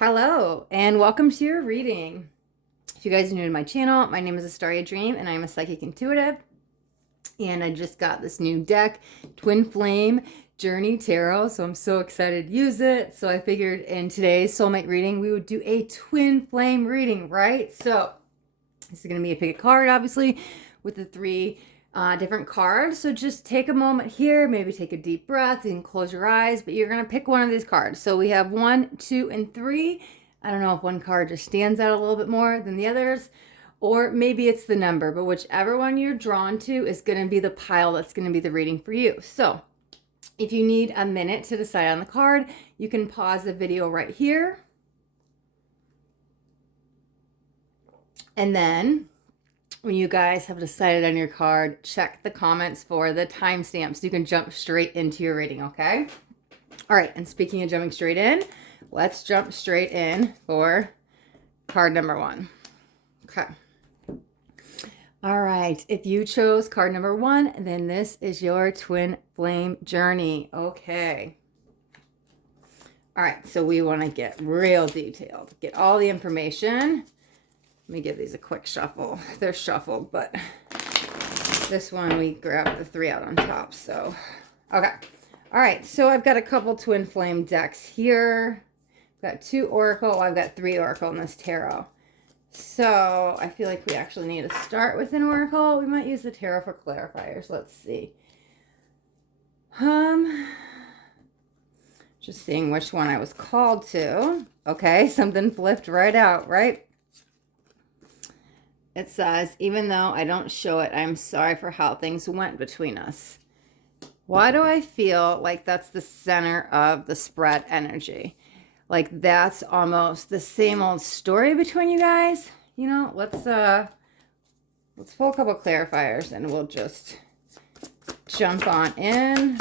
Hello, and welcome to your reading. If you guys are new to my channel, my name is Astaria Dream, and I'm a psychic intuitive. And I just got this new deck, Twin Flame Journey Tarot, so I'm so excited to use it. So I figured in today's soulmate reading, we would do a twin flame reading, right? So this is going to be a pick a card, obviously, with the three different cards. So just take a moment here, maybe take a deep breath. You can close your eyes, but you're going to pick one of these cards. So we have 1, 2, and 3. I don't know if one card just stands out a little bit more than the others, or maybe it's the number, but whichever one you're drawn to is going to be the pile that's going to be the reading for you. So if you need a minute to decide on the card, you can pause the video right here. And then when you guys have decided on your card, check the comments for the timestamps so you can jump straight into your reading, okay? All right, and speaking of jumping straight in, let's jump straight in for card number 1. Okay. All right, if you chose card number 1, then this is your twin flame journey. Okay. All right, so we want to get real detailed, get all the information. Let me give these a quick shuffle. They're shuffled, but this one we grabbed the 3 out on top. So, okay. All right, so I've got a couple twin flame decks here. I've got 2 oracle. I've got 3 oracle in this tarot. So I feel like we actually need to start with an oracle. We might use the tarot for clarifiers. Let's see. Just seeing which one I was called to. Okay, something flipped right out, right? It says, even though I don't show it, I'm sorry for how things went between us. Why do I feel like that's the center of the spread energy? Like that's almost the same old story between you guys. You know, let's pull a couple clarifiers and we'll just jump on in.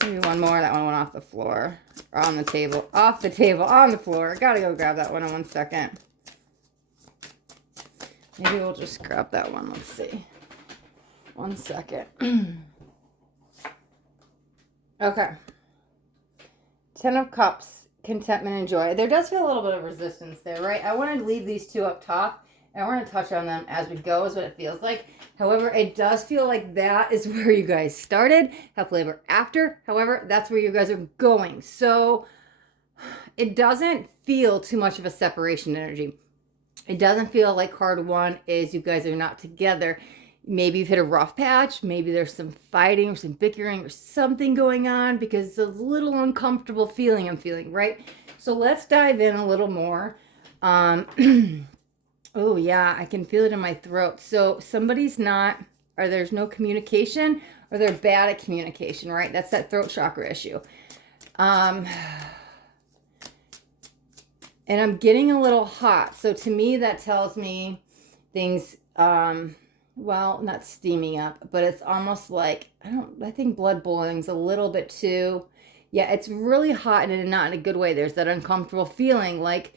Maybe one more. That one went off the floor. Or on the table. Off the table. On the floor. Gotta go grab that one in 1 second. Maybe we'll just grab that one. Let's see. 1 second. Okay. 10 of Cups, contentment and joy. There does feel a little bit of resistance there, right? I want to leave these 2 up top, and I want to touch on them as we go is what it feels like. However, it does feel like that is where you guys started. Happily ever after. However, that's where you guys are going. So it doesn't feel too much of a separation energy. It doesn't feel like card 1 is you guys are not together. Maybe you've hit a rough patch. Maybe there's some fighting or some bickering or something going on because it's a little uncomfortable feeling I'm feeling, right? So let's dive in a little more. Oh, yeah, I can feel it in my throat. So somebody's not, or there's no communication, or they're bad at communication, right? That's that throat chakra issue. And I'm getting a little hot. So to me, that tells me things, well, not steaming up, but it's almost like, I think blood boiling's a little bit too, yeah, it's really hot and not in a good way. There's that uncomfortable feeling like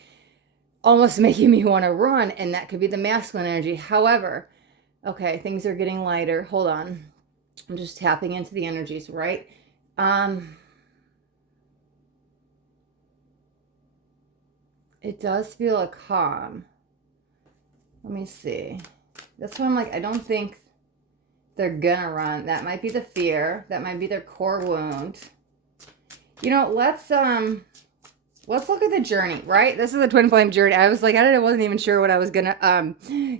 almost making me want to run. And that could be the masculine energy. However, okay, things are getting lighter. Hold on. I'm just tapping into the energies, right? It does feel a calm. Let me see. That's why I'm like, I don't think they're gonna run. That might be the fear. That might be their core wound. You know, let's look at the journey, right? This is a twin flame journey. I was like, I wasn't even sure what I was gonna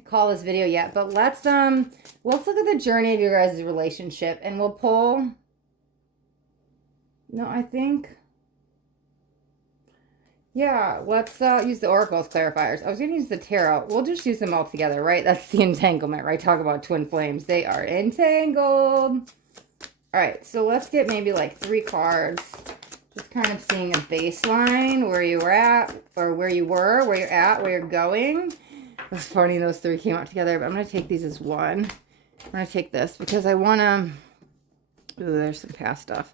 call this video yet. But let's look at the journey of your guys' relationship, and we'll pull. No, I think. Yeah, let's use the oracles clarifiers. I was going to use the tarot. We'll just use them all together, right? That's the entanglement, right? Talk about twin flames. They are entangled. All right, so let's get maybe like 3 cards. Just kind of seeing a baseline, where you were at, or where you were, where you're at, where you're going. It's funny those 3 came out together, but I'm going to take these as one. I'm going to take this because I want to... Ooh, there's some past stuff.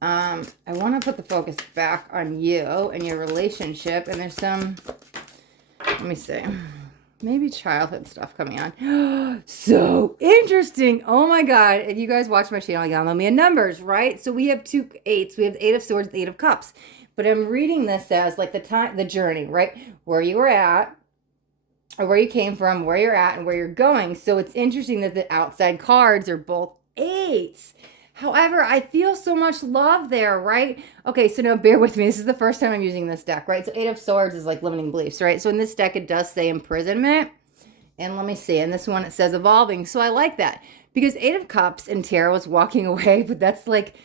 I want to put the focus back on you and your relationship. And there's some, let me see, maybe childhood stuff coming on. So interesting. Oh my God. If you guys watch my channel, y'all know me in numbers, right? So we have 2 8s. We have the 8 of Swords, the 8 of Cups. but I'm reading this as like the journey, right? Where you were at, or where you came from, where you're at, and where you're going. So it's interesting that the outside cards are both eights. However, I feel so much love there, right? Okay, so now bear with me. This is the first time I'm using this deck, right? So Eight of Swords is like limiting beliefs, right? So in this deck, it does say imprisonment. And let me see. In this one, it says evolving. So I like that because Eight of Cups in tarot is walking away, but that's like...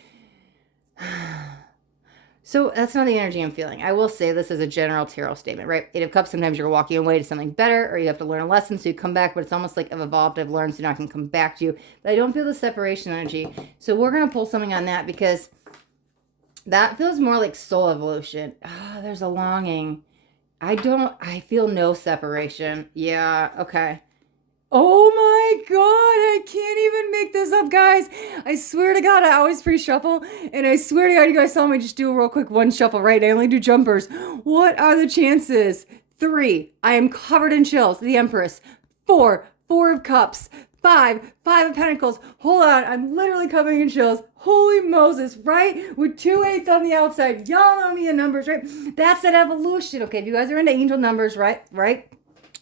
So that's not the energy I'm feeling. I will say this as a general tarot statement, right? Eight of Cups, sometimes you're walking away to something better or you have to learn a lesson, so you come back, but it's almost like I've evolved, I've learned, so now I can come back to you. But I don't feel the separation energy. So we're going to pull something on that because that feels more like soul evolution. There's a longing. I feel no separation. Yeah, okay. Oh my God, I can't even make this up, guys. I swear to God, I always pre-shuffle, and I swear to God, you guys saw me just do a real quick one shuffle, right? I only do jumpers. What are the chances? 3, I am covered in chills, the Empress. 4, 4 of Cups. 5, 5 of Pentacles. Hold on, I'm literally covered in chills. Holy Moses, right? With 2 8s on the outside. Y'all know me in numbers, right? That's that evolution. Okay, if you guys are into angel numbers, right?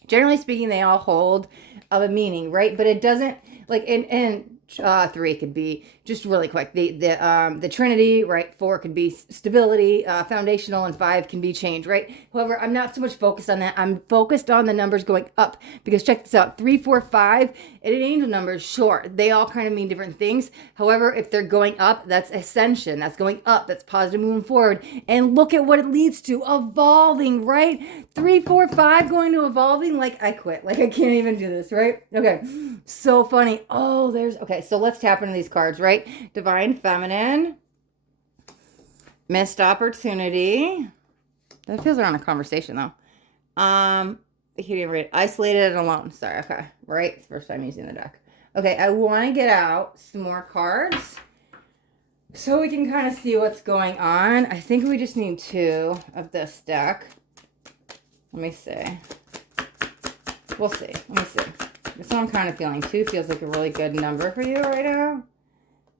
Generally speaking, they all hold of a meaning, right? But it doesn't, like, and 3 could be just really quick. The Trinity, right? 4 could be stability, foundational, and 5 can be change, right? However, I'm not so much focused on that. I'm focused on the numbers going up because check this out: 3, 4, 5. And in angel numbers, sure, they all kind of mean different things. However, if they're going up, that's ascension. That's going up. That's positive moving forward. And look at what it leads to: evolving, right? 3, 4, 5 going to evolving. Like, I quit. Like, I can't even do this, right? Okay. So funny. Oh, okay. So let's tap into these cards, right? Divine Feminine, Missed Opportunity. That feels around a conversation though. I can't even read it. Isolated and Alone. Sorry. Okay. Right. First time using the deck. Okay. I want to get out some more cards so we can kind of see what's going on. I think we just need 2 of this deck. Let me see. We'll see. Let me see. This one I'm kind of feeling. 2 feels like a really good number for you right now.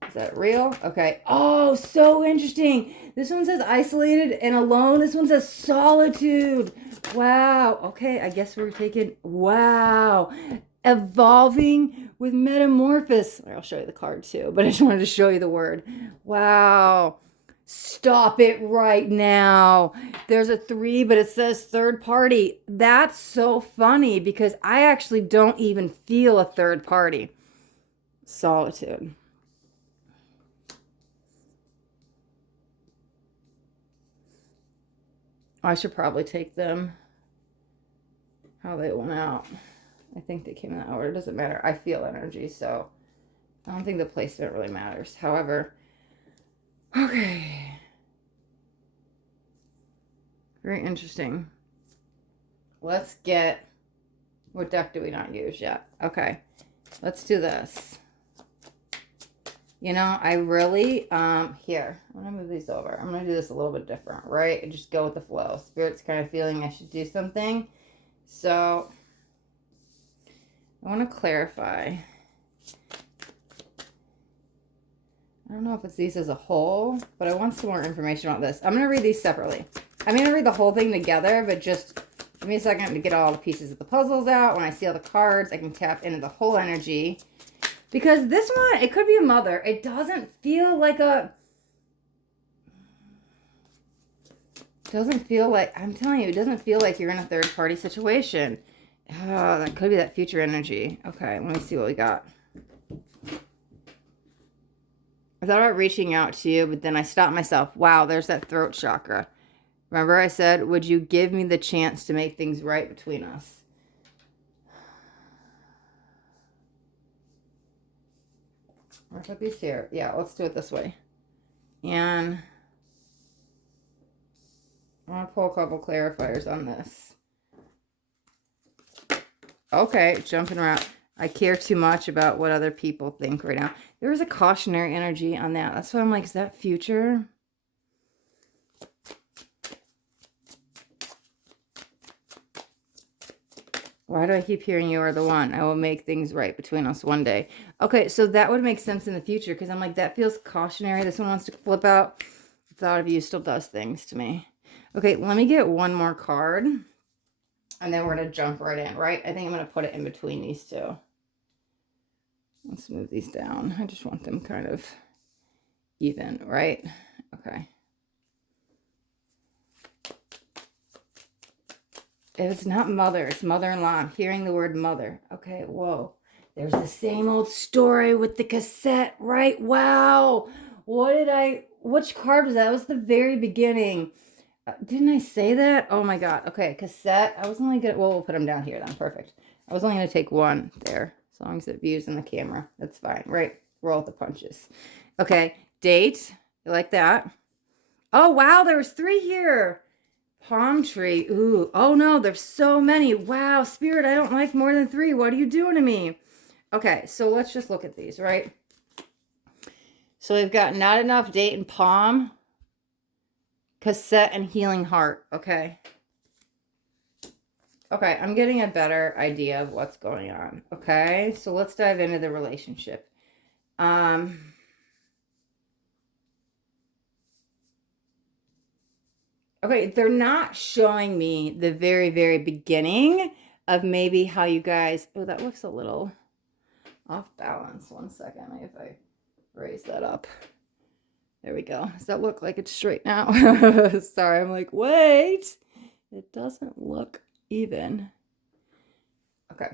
Is that real? Okay. Oh, so interesting. This one says isolated and alone. This one says solitude. Wow. Okay. I guess we're taking, wow. Evolving with metamorphosis. I'll show you the card too, but I just wanted to show you the word. Wow. Stop it right now. There's a 3, but it says third party. That's so funny because I actually don't even feel a third party. Solitude. I should probably take them how they went out. I think they came in that order. It doesn't matter. I feel energy, so I don't think the placement really matters. However, okay. Very interesting. Let's get, what deck do we not use yet? Okay. Let's do this. You know, I really, here, I'm going to move these over. I'm going to do this a little bit different, right? And just go with the flow. Spirit's kind of feeling I should do something. So, I want to clarify. I don't know if it's these as a whole, but I want some more information about this. I'm going to read these separately. I'm going to read the whole thing together, but just give me a second to get all the pieces of the puzzles out. When I see all the cards, I can tap into the whole energy. Because this one, it could be a mother. It doesn't feel like a... doesn't feel like... I'm telling you, it doesn't feel like you're in a third-party situation. Oh, that could be that future energy. Okay, let me see what we got. I thought about reaching out to you, but then I stopped myself. Wow, there's that throat chakra. Remember I said, would you give me the chance to make things right between us? I'll put these here. Yeah, let's do it this way. And I want to pull a couple clarifiers on this. Okay, jumping around. I care too much about what other people think right now. There is a cautionary energy on that. That's why I'm like, is that future? Why do I keep hearing you are the one? I will make things right between us one day. Okay, so that would make sense in the future because I'm like, that feels cautionary. This one wants to flip out. thought of you still does things to me. Okay, let me get one more card. And then we're going to jump right in, right? I think I'm going to put it in between these two. Let's move these down. I just want them kind of even, right? Okay. If it's not mother, it's mother-in-law. I'm hearing the word mother. Okay, whoa. There's the same old story with the cassette, right? Wow. Which card was that? That was the very beginning. Didn't I say that? Oh my God. Okay, cassette. I was only gonna, well, we'll put them down here then. Perfect. I was only gonna take one there. As long as it views in the camera. That's fine, right? Roll with the punches. Okay, date. You like that? Oh wow, there was 3 here. Palm tree. Ooh. Oh no, there's so many. Wow, Spirit, I don't like more than 3. What are you doing to me? Okay, so let's just look at these, right? So we've got not enough, date, and palm, cassette, and healing heart. Okay. Okay, I'm getting a better idea of what's going on. Okay, so let's dive into the relationship. Okay, they're not showing me the very, very beginning of maybe how you guys... Oh, that looks a little off balance. One second, maybe if I raise that up. There we go. Does that look like it's straight now? Sorry, I'm like, wait. It doesn't look even. Okay.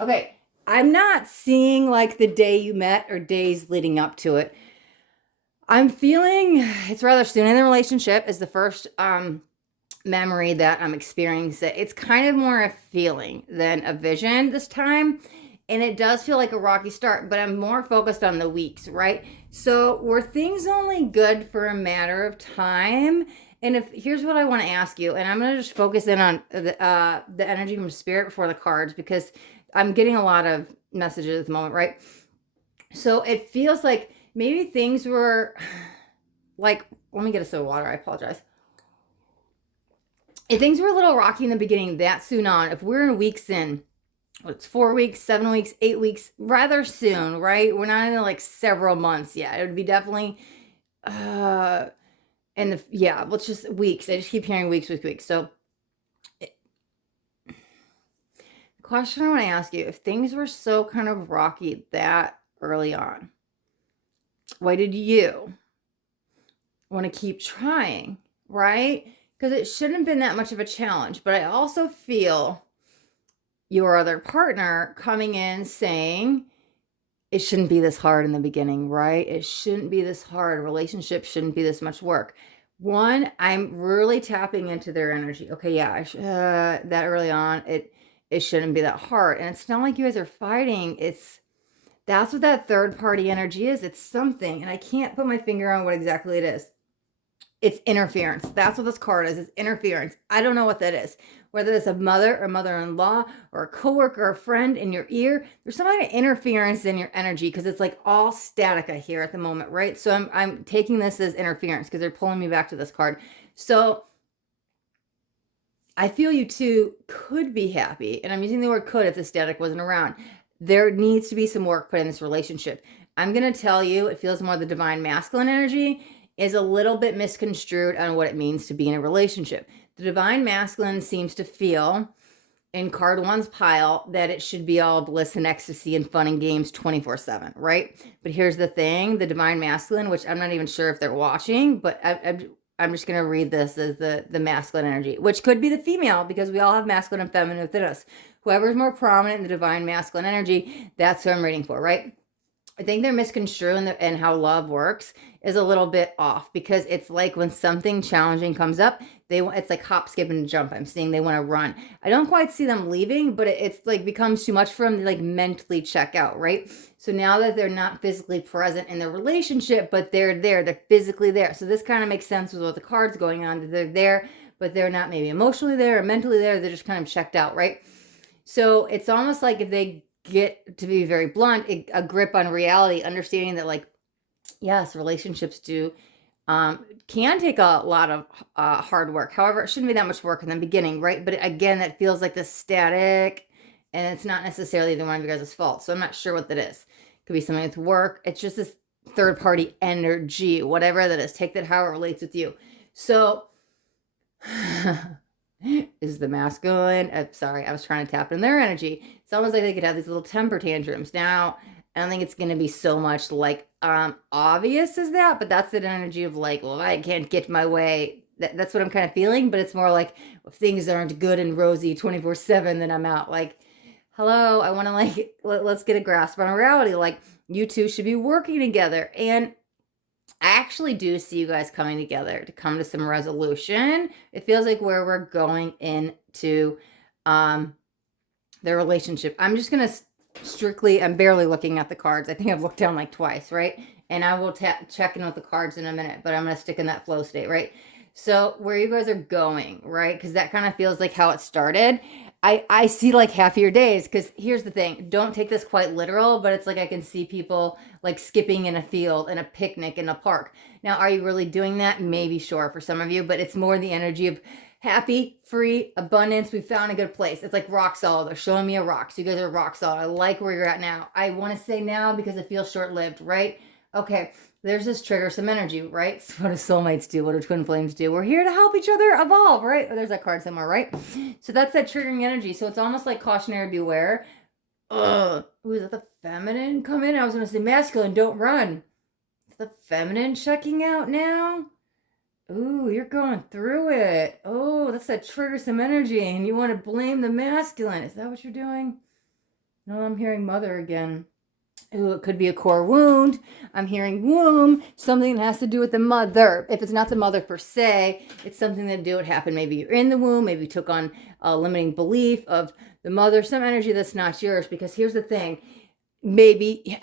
Okay, I'm not seeing like the day you met or days leading up to it. I'm feeling it's rather soon in the relationship is the first memory that I'm experiencing. It's kind of more a feeling than a vision this time. And it does feel like a rocky start, but I'm more focused on the weeks, right? So were things only good for a matter of time? And if here's what I want to ask you, and I'm going to just focus in on the energy from Spirit before the cards, because I'm getting a lot of messages at the moment, right? So it feels like maybe things were like, let me get a sip of water. I apologize. If things were a little rocky in the beginning, that soon on, if we're in weeks in, it's 4 weeks, 7 weeks, 8 weeks, rather soon, right? We're not in like several months yet. It would be definitely, let's just weeks. I just keep hearing weeks with weeks. So the question I want to ask you, if things were so kind of rocky that early on, why did you want to keep trying, right? Because it shouldn't have been that much of a challenge. But I also feel your other partner coming in saying it shouldn't be this hard in the beginning, right? It shouldn't be this hard. Relationships shouldn't be this much work. One, I'm really tapping into their energy. Okay, yeah, that early on, it shouldn't be that hard. And it's not like you guys are fighting. That's what that third party energy is. It's something, and I can't put my finger on what exactly it is. It's interference. That's what this card is. It's interference. I don't know what that is. Whether it's a mother or mother-in-law or a coworker or a friend in your ear, there's some kind of interference in your energy because it's like all statica here at the moment, right? So I'm taking this as interference because they're pulling me back to this card. So I feel you two could be happy, and I'm using the word could if the static wasn't around. There needs to be some work put in this relationship. I'm going to tell you, it feels more the divine masculine energy is a little bit misconstrued on what it means to be in a relationship. The divine masculine seems to feel in card one's pile that it should be all bliss and ecstasy and fun and games 24/7, right? But here's the thing, the divine masculine, which I'm not even sure if they're watching, but I'm just going to read this as the masculine energy, which could be the female because we all have masculine and feminine within us. Whoever's more prominent in the divine masculine energy, that's who I'm reading for, right? I think they're misconstruing and how love works is a little bit off because it's like when something challenging comes up, it's like hop, skip, and jump. I'm seeing they want to run. I don't quite see them leaving, but it's like becomes too much for them to like mentally check out, right? So now that they're not physically present in the relationship, but they're there, they're physically there. So this kind of makes sense with what the cards going on. They're there, but they're not maybe emotionally there or mentally there. They're just kind of checked out, right? So it's almost like if they get, to be very blunt, a grip on reality, understanding that like, yes, relationships can take a lot of hard work. However, it shouldn't be that much work in the beginning, right? But again, that feels like the static, and it's not necessarily the one of you guys' fault. So I'm not sure what that is. It could be something with work. It's just this third party energy, whatever that is. Take that how it relates with you. So is the masculine, sorry, I was trying to tap in their energy. It's almost like they could have these little temper tantrums. Now, I don't think it's going to be so much like obvious as that, but that's the energy of like, well, I can't get my way. That's what I'm kind of feeling, but it's more like if things aren't good and rosy 24/7, then I'm out. Like, hello, I want to like, let's get a grasp on reality. Like, you two should be working together. And I actually do see you guys coming together to come to some resolution. It feels like where we're going into their relationship. I'm just going to strictly, I'm barely looking at the cards. I think I've looked down like twice, right? And I will check in with the cards in a minute, but I'm going to stick in that flow state, right? So where you guys are going, right? Because that kind of feels like how it started. I see like half of your days, because here's the thing. Don't take this quite literal, but it's like I can see people like skipping in a field, in a picnic, in a park. Now, are you really doing that? Maybe, sure, for some of you, but it's more the energy of happy, free, abundance. We found a good place. It's like rock solid. They're showing me a rock. So you guys are rock solid. I like where you're at now. I want to say now because it feels short-lived, right? Okay, there's this trigger some energy, right? So what do soulmates do? What do twin flames do? We're here to help each other evolve, right? There's that card somewhere, right? So that's that triggering energy. So it's almost like cautionary beware. Ooh, is that the feminine come in? I was going to say masculine, don't run. Is the feminine checking out now? Ooh, you're going through it. Oh, that's that trigger some energy, and you want to blame the masculine. Is that what you're doing? No, I'm hearing mother again. Ooh, it could be a core wound. I'm hearing womb, something that has to do with the mother. If it's not the mother per se, it's something that do it happen. Maybe you're in the womb, maybe you took on a limiting belief of the mother, some energy that's not yours. Because here's the thing. Maybe,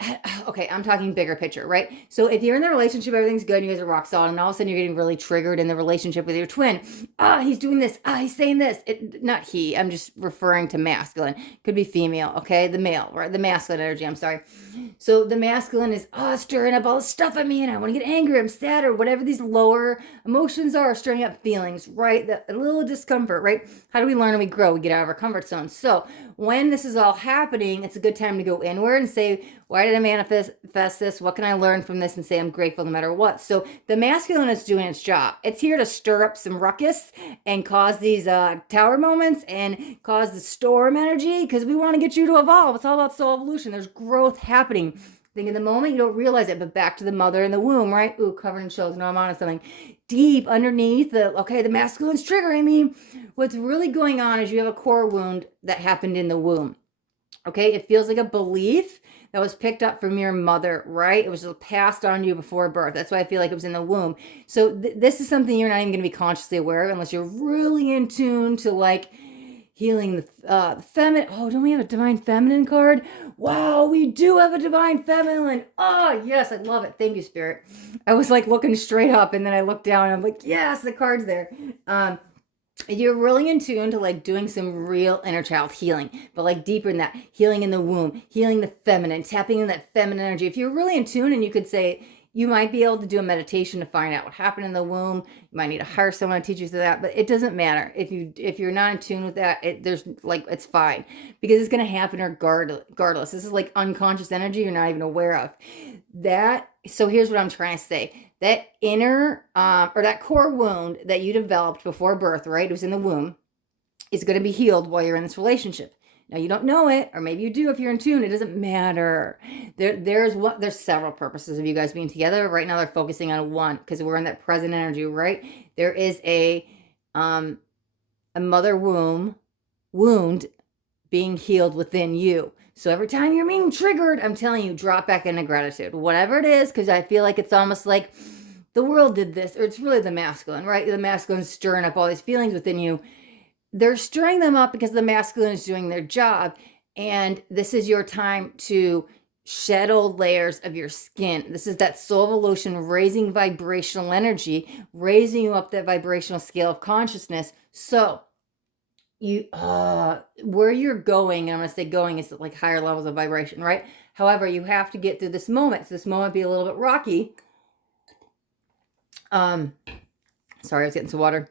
okay, I'm talking bigger picture, right? So if you're in the relationship, everything's good, and you guys are rock solid, and all of a sudden you're getting really triggered in the relationship with your twin. He's doing this. He's saying this. Not he, I'm just referring to masculine. Could be female, okay? The male, right? The masculine energy, I'm sorry. So the masculine is, stirring up all the stuff at me, and I want to get angry, I'm sad, or whatever these lower emotions are, stirring up feelings, right? A little discomfort, right? How do we learn and we grow? We get out of our comfort zone. So when this is all happening, it's a good time to go inward and say, why did I manifest this? What can I learn from this? And say, I'm grateful no matter what. So the masculine is doing its job. It's here to stir up some ruckus and cause these tower moments and cause the storm energy, because we want to get you to evolve. It's all about soul evolution. There's growth happening. I think in the moment you don't realize it, but back to the mother in the womb, right? Ooh, covered in chills. No, I'm on to something deep underneath the masculine's triggering me. What's really going on is you have a core wound that happened in the womb. Okay, it feels like a belief that was picked up from your mother, right? It was just passed on to you before birth. That's why I feel like it was in the womb. So this is something you're not even going to be consciously aware of unless you're really in tune to like healing the feminine. Oh, don't we have a divine feminine card? Wow, we do have a divine feminine. Oh, yes, I love it. Thank you, Spirit. I was like looking straight up, and then I looked down and I'm like, yes, the card's there. You're really in tune to like doing some real inner child healing, but like deeper in that, healing in the womb, healing the feminine, tapping in that feminine energy. If you're really in tune, and you could say, you might be able to do a meditation to find out what happened in the womb. You might need to hire someone to teach you through that, but it doesn't matter. If you're not in tune with that, it's fine, because it's going to happen regardless. This is like unconscious energy you're not even aware of. So here's what I'm trying to say. That inner, or that core wound that you developed before birth, right? It was in the womb, is going to be healed while you're in this relationship. Now, you don't know it, or maybe you do if you're in tune. It doesn't matter. There's several purposes of you guys being together. Right now, they're focusing on one, because we're in that present energy, right? There is a mother wound being healed within you. So every time you're being triggered, I'm telling you, drop back into gratitude. Whatever it is, because I feel like it's almost like the world did this, or it's really the masculine, right? The masculine's stirring up all these feelings within you. They're stirring them up because the masculine is doing their job. And this is your time to shed old layers of your skin. This is that soul evolution, raising vibrational energy, raising you up that vibrational scale of consciousness. So you, where you're going, and I'm going to say going is like higher levels of vibration, right? However, you have to get through this moment. So this moment be a little bit rocky. Sorry, I was getting some water.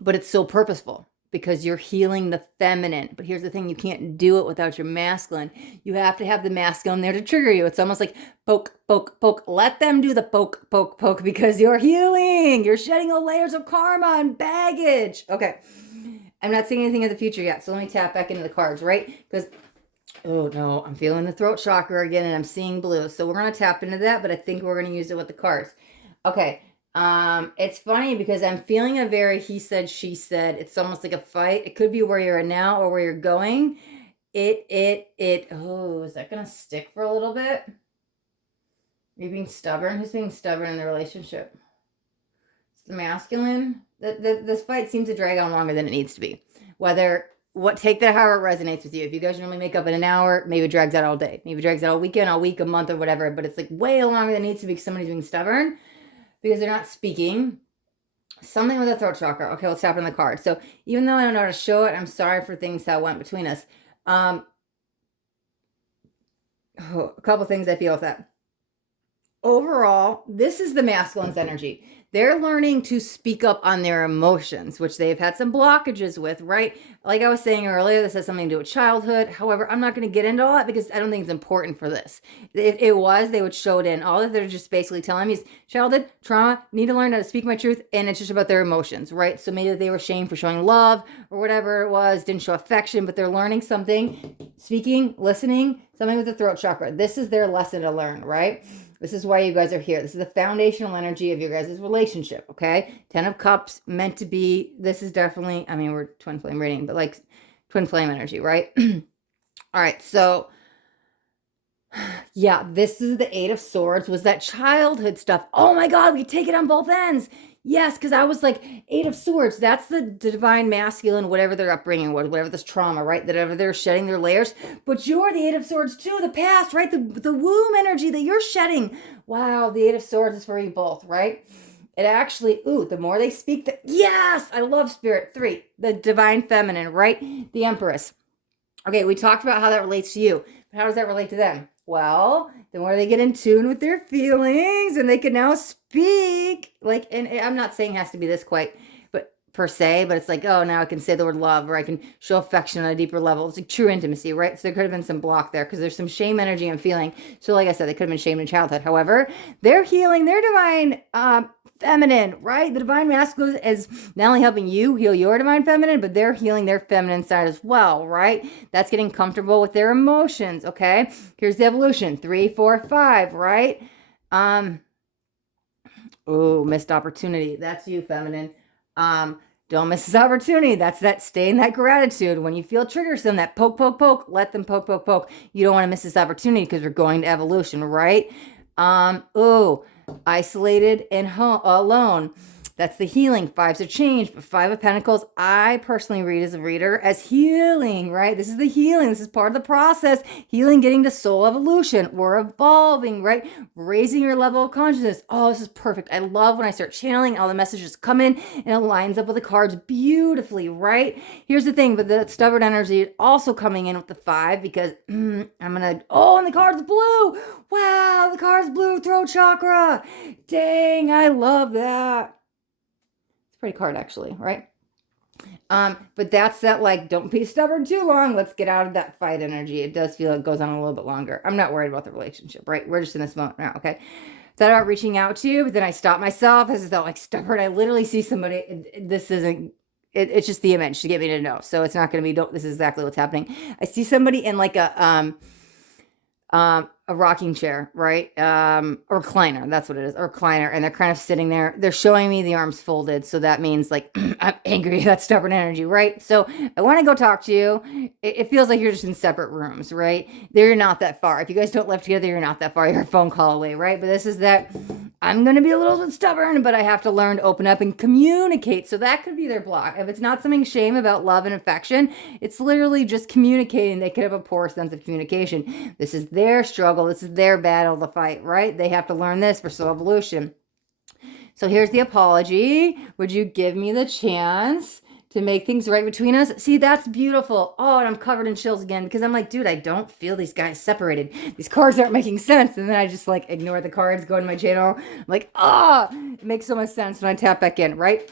But it's so purposeful, because you're healing the feminine. But here's the thing, you can't do it without your masculine. You have to have the masculine there to trigger you. It's almost like poke, poke, poke. Let them do the poke, poke, poke, because you're healing. You're shedding all layers of karma and baggage. Okay. I'm not seeing anything in the future yet, so let me tap back into the cards, right? Because, oh no, I'm feeling the throat chakra again, and I'm seeing blue. So we're going to tap into that, but I think we're going to use it with the cards. Okay. It's funny because I'm feeling a very he said, she said. It's almost like a fight. It could be where you're at now or where you're going. Oh, is that going to stick for a little bit? You're being stubborn? Who's being stubborn in the relationship? It's the masculine. This fight seems to drag on longer than it needs to be. Take that however it resonates with you. If you guys normally make up in an hour, maybe it drags out all day. Maybe it drags out all weekend, all week, a month, or whatever. But it's like way longer than it needs to be because somebody's being stubborn because they're not speaking. Something with the throat chakra. Okay, let's tap on the card. So even though I don't know how to show it, I'm sorry for things that went between us. A couple things I feel with that. Overall, this is the masculine's energy. They're learning to speak up on their emotions, which they've had some blockages with, right? Like I was saying earlier, this has something to do with childhood. However, I'm not going to get into all that because I don't think it's important for this. If it was, they would show it in. All that they're just basically telling me is childhood, trauma, need to learn how to speak my truth, and it's just about their emotions, right? So maybe they were shamed for showing love or whatever it was, didn't show affection, but they're learning something, speaking, listening, something with the throat chakra. This is their lesson to learn, right? This is why you guys are here. This is the foundational energy of your guys' relationship, okay? 10 of Cups, meant to be. This is definitely, I mean, we're twin flame reading, but like twin flame energy, right? All right, so yeah, this is the Eight of Swords, was that childhood stuff. Oh my God, we take it on both ends. Yes, because I was like, Eight of Swords, that's the divine masculine, whatever their upbringing was, whatever this trauma, right? Whatever they're shedding their layers. But you're the Eight of Swords too, the past, right? The womb energy that you're shedding. Wow, the Eight of Swords is for you both, right? It actually, the more they speak, yes, I love Spirit. 3, the divine feminine, right? The Empress. Okay, we talked about how that relates to you, but how does that relate to them? Well, the more they get in tune with their feelings and they can now speak, like, and I'm not saying it has to be this quite, but per se, but it's like, oh, now I can say the word love, or I can show affection on a deeper level. It's like true intimacy, right? So there could have been some block there because there's some shame energy I'm feeling. So like I said, they could have been shamed in childhood. However, they're healing their divine feminine, right? The divine masculine is not only helping you heal your divine feminine, but they're healing their feminine side as well, right? That's getting comfortable with their emotions, okay? Here's the evolution, 3, 4, 5, right? Missed opportunity. That's you, feminine. Don't miss this opportunity. That's that, stay in that gratitude. When you feel triggersome, that poke, poke, poke, let them poke, poke, poke. You don't want to miss this opportunity because we're going to evolution, right? Isolated and alone. That's the healing. 5s are change, but 5 of Pentacles, I personally read as a reader as healing, right? This is the healing. This is part of the process. Healing, getting to soul evolution. We're evolving, right? Raising your level of consciousness. Oh, this is perfect. I love when I start channeling, all the messages come in and it lines up with the cards beautifully, right? Here's the thing, but the stubborn energy is also coming in with the 5 because and the card's blue. Wow, the card's blue, throat chakra. Dang, I love that. Pretty card actually, right? But that's that, like, don't be stubborn too long. Let's get out of that fight energy. It does feel it goes on a little bit longer. I'm not worried about the relationship, right? We're just in this moment now, okay? Thought about reaching out to you, but then I stopped myself. This is not like stubborn. I literally see somebody. This isn't. It's just the image to get me to know. So it's not going to be. This is exactly what's happening. I see somebody in like a rocking chair, right? Or recliner, that's what it is, or recliner, and they're kind of sitting there. They're showing me the arms folded, so that means like I'm angry, that stubborn energy, right? So I want to go talk to you. It feels like you're just in separate rooms, right? They're not that far. If you guys don't live together, you're not that far. You're a phone call away, right? But this is that I'm going to be a little bit stubborn, but I have to learn to open up and communicate. So that could be their block. If it's not something shame about love and affection, it's literally just communicating. They could have a poor sense of communication. This is their struggle. This is their battle to fight, right? They have to learn this for soul evolution. So here's the apology. Would you give me the chance to make things right between us? See, that's beautiful. Oh, and I'm covered in chills again because I'm like, dude, I don't feel these guys separated. These cards aren't making sense. And then I just like ignore the cards, go to my channel. I'm like, it makes so much sense when I tap back in, right?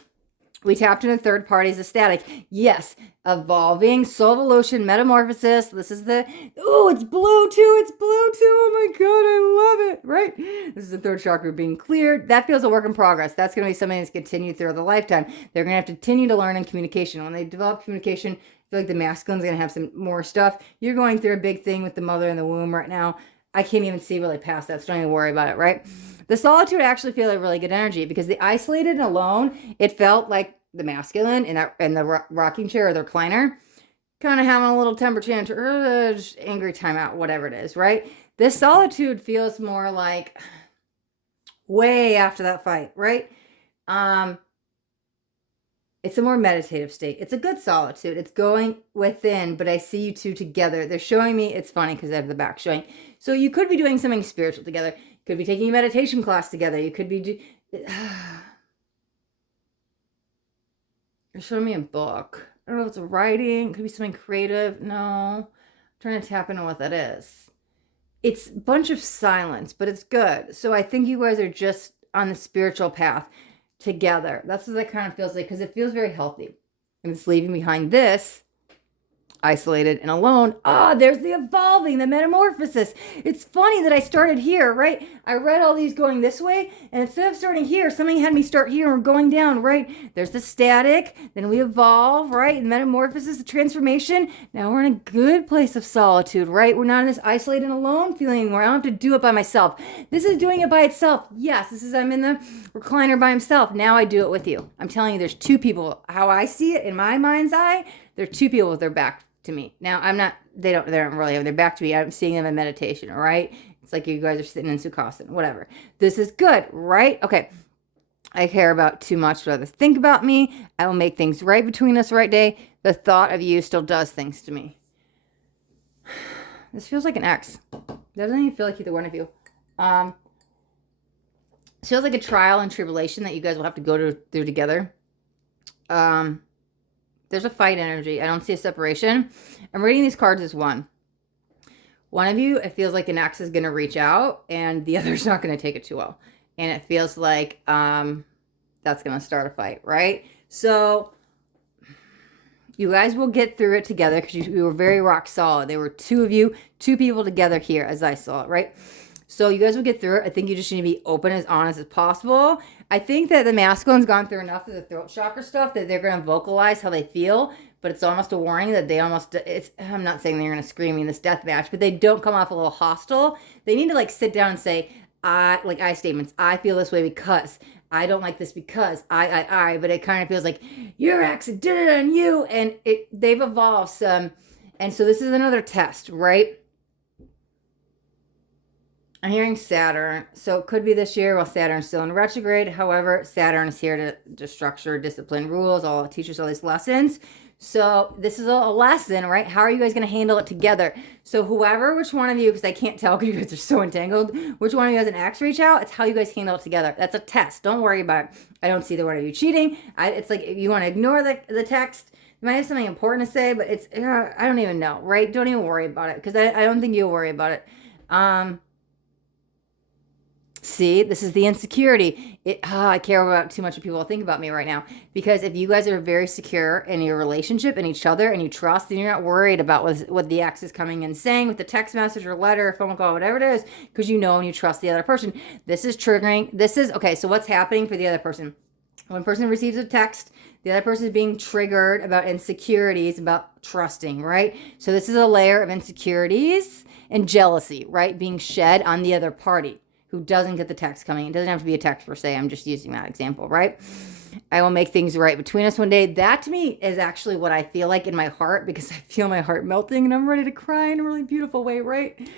We tapped into third parties, ecstatic. Yes, evolving, soul evolution, metamorphosis. This is the, oh, it's blue too. It's blue too. Oh my God, I love it. Right? This is the third chakra being cleared. That feels a work in progress. That's going to be something that's continued throughout the lifetime. They're going to have to continue to learn in communication. When they develop communication, I feel like the masculine's going to have some more stuff. You're going through a big thing with the mother in the womb right now. I can't even see really past that, so don't even worry about it, right? The solitude actually feel like really good energy because the isolated and alone, it felt like the masculine in the rocking chair or the recliner, kind of having a little temper tantrum or angry timeout, whatever it is, right? This solitude feels more like way after that fight, right? It's a more meditative state. It's a good solitude. It's going within, but I see you two together. They're showing me, it's funny because I have the back showing. So you could be doing something spiritual together. You could be taking a meditation class together. You could be, you're showing me a book. I don't know if it's a writing. It could be something creative. No, I'm trying to tap into what that is. It's a bunch of silence, but it's good. So I think you guys are just on the spiritual path together. That's what that kind of feels like because it feels very healthy. And it's leaving behind this isolated and alone. There's the evolving, the metamorphosis. It's funny that I started here, right? I read all these going this way, and instead of starting here, something had me start here and going down, right? There's the static, then we evolve, right? And metamorphosis, the transformation. Now we're in a good place of solitude, right? We're not in this isolated and alone feeling anymore. I don't have to do it by myself. This is doing it by itself. Yes, this is I'm in the recliner by himself. Now I do it with you. I'm telling you, there's two people. How I see it in my mind's eye, there are two people with their back to me. Now I'm not, they don't really have their back to me. I'm seeing them in meditation, all right? It's like you guys are sitting in Sukhasana, whatever. This is good, right? Okay. I care about too much what others think about me. I will make things right between us right day. The thought of you still does things to me. This feels like an ex. Doesn't even feel like either one of you. It feels like a trial and tribulation that you guys will have to go through together. There's a fight energy. I don't see a separation. I'm reading these cards as one. One of you, it feels like an ex is going to reach out and the other's not going to take it too well. And it feels like that's going to start a fight, right? So you guys will get through it together because you were very rock solid. There were two of you, two people together here as I saw it, right? So you guys will get through it. I think you just need to be open, as honest as possible. I think that the masculine's gone through enough of the throat chakra stuff that they're going to vocalize how they feel, but it's almost a warning that they almost, I'm not saying they're going to scream in this death match, but they don't come off a little hostile. They need to like sit down and say, I statements. I feel this way because I don't like this because but it kind of feels like your ex did it on you, and they've evolved some. And so this is another test, right? I'm hearing Saturn, so it could be this year while Saturn's still in retrograde. However, Saturn is here to structure, discipline, rules, all teach us all these lessons. So this is a lesson, right? How are you guys going to handle it together? So which one of you, because I can't tell because you guys are so entangled, which one of you has an ex reach out, it's how you guys handle it together. That's a test. Don't worry about it. I don't see the one of you cheating. It's like if you want to ignore the text, you might have something important to say, but it's, I don't even know, right? Don't even worry about it because I don't think you'll worry about it. See, this is the insecurity. I care about too much what people think about me right now. Because if you guys are very secure in your relationship and each other and you trust, then you're not worried about what the ex is coming and saying with the text message or letter or phone call, whatever it is, because you know and you trust the other person. This is triggering. Okay, so what's happening for the other person? One person receives a text, the other person is being triggered about insecurities, about trusting, right? So this is a layer of insecurities and jealousy, right? Being shed on the other party who doesn't get the text coming. It doesn't have to be a text per se. I'm just using that example, right? I will make things right between us one day. That to me is actually what I feel like in my heart because I feel my heart melting and I'm ready to cry in a really beautiful way, right?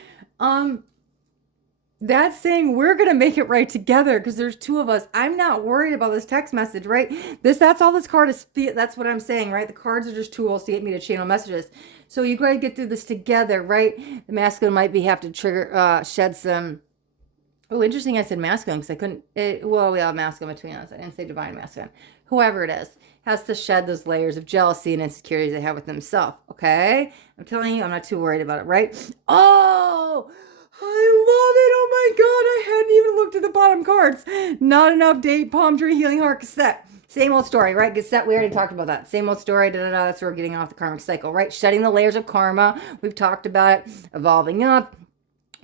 That's saying we're going to make it right together because there's two of us. I'm not worried about this text message, right? That's all this card is. That's what I'm saying, right? The cards are just tools to get me to channel messages. So you got to get through this together, right? The masculine might have to shed some. Oh, interesting. I said masculine because I couldn't. We all have masculine between us. I didn't say divine masculine. Whoever it is has to shed those layers of jealousy and insecurities they have with themselves. Okay, I'm telling you, I'm not too worried about it. Right? Oh, I love it. Oh my God, I hadn't even looked at the bottom cards. Not an update. Palm tree healing heart cassette. Same old story, right? Get set. We already talked about that. Same old story. Da, da, da. That's where we're getting off the karmic cycle, right? Shedding the layers of karma. We've talked about it. Evolving up.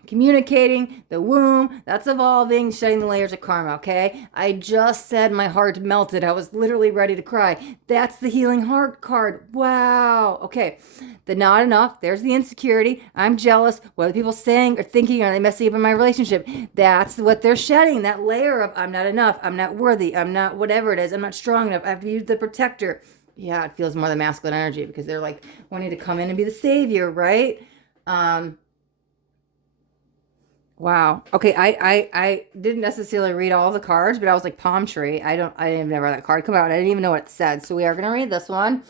Communicating, the womb, that's evolving, shedding the layers of karma, okay? I just said my heart melted. I was literally ready to cry. That's the healing heart card. Wow. Okay. The not enough, there's the insecurity. I'm jealous. What are people saying or thinking? Are they messing up in my relationship? That's what they're shedding, that layer of I'm not enough, I'm not worthy, I'm not whatever it is, I'm not strong enough, I have to use the protector. Yeah, it feels more the masculine energy because they're like wanting to come in and be the savior, right? Wow. Okay, I didn't necessarily read all the cards, but I was like palm tree. I didn't never that card come out. I didn't even know what it said. So we are gonna read this one.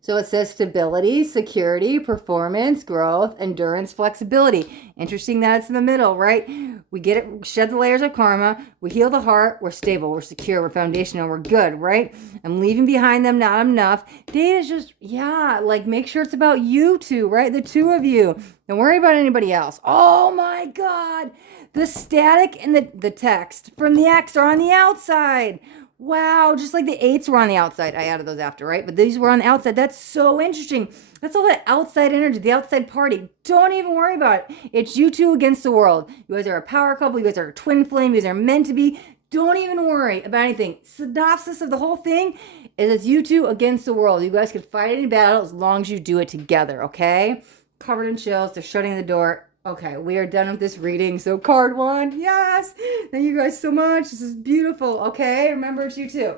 So it says stability, security, performance, growth, endurance, flexibility. Interesting that it's in the middle, right? We get it, shed the layers of karma, we heal the heart, we're stable, we're secure, we're foundational, we're good, right? I'm leaving behind them, not enough. Data's just, yeah, like make sure it's about you two, right? The two of you. Don't worry about anybody else. Oh my God. The static and the text from the X are on the outside. Wow, just like the 8s were on the outside. I added those after, right? But these were on the outside. That's so interesting. That's all that outside energy, the outside party. Don't even worry about it. It's you two against the world. You guys are a power couple. You guys are a twin flame. You guys are meant to be. Don't even worry about anything. Synopsis of the whole thing is it's you two against the world. You guys can fight any battle as long as you do it together, okay? Covered in chills. They're shutting the door. Okay, we are done with this reading. So card 1, yes. Thank you guys so much. This is beautiful. Okay, remember it's you two.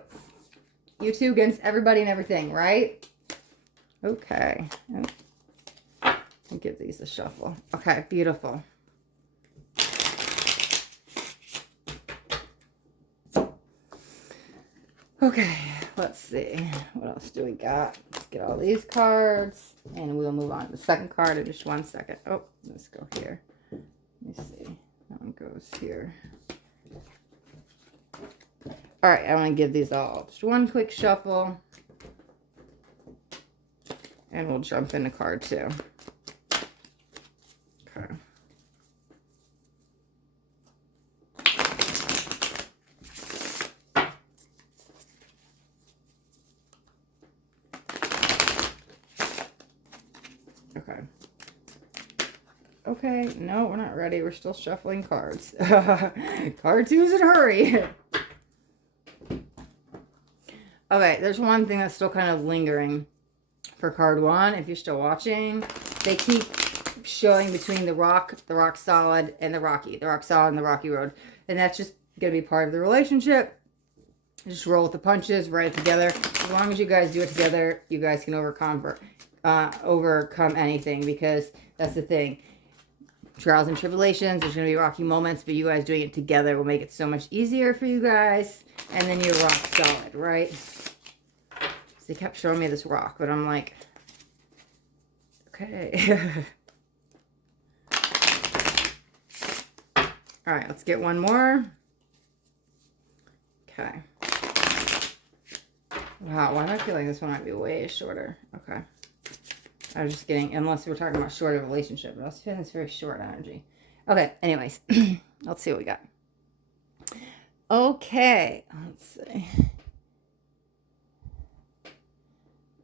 You two against everybody and everything, right? Okay. I'll give these a shuffle. Okay, beautiful. Okay, let's see. What else do we got? Let's get all these cards and we'll move on to the second card in just 1 second. Oh, let's go here. Let me see. That one goes here. All right, I want to give these all just one quick shuffle. And we'll jump into card 2. Okay. Okay. Okay, no, we're not ready. We're still shuffling cards. Card 2 is in a hurry. Okay, there's one thing that's still kind of lingering for card 1. If you're still watching, they keep showing between the rock solid, and the rocky. The rock solid and the rocky road. And that's just going to be part of the relationship. Just roll with the punches, write it together. As long as you guys do it together, you guys can overcome anything, because that's the thing. Trials and tribulations, there's going to be rocky moments, but you guys doing it together will make it so much easier for you guys. And then you're rock solid, right? So they kept showing me this rock, but I'm like, okay. All right, let's get one more. Okay. Wow, why do I feel like this one might be way shorter? Okay. I was just getting, unless we're talking about shorter relationship, but I was feeling it's very short energy. Okay, anyways, let's see what we got. Okay, let's see.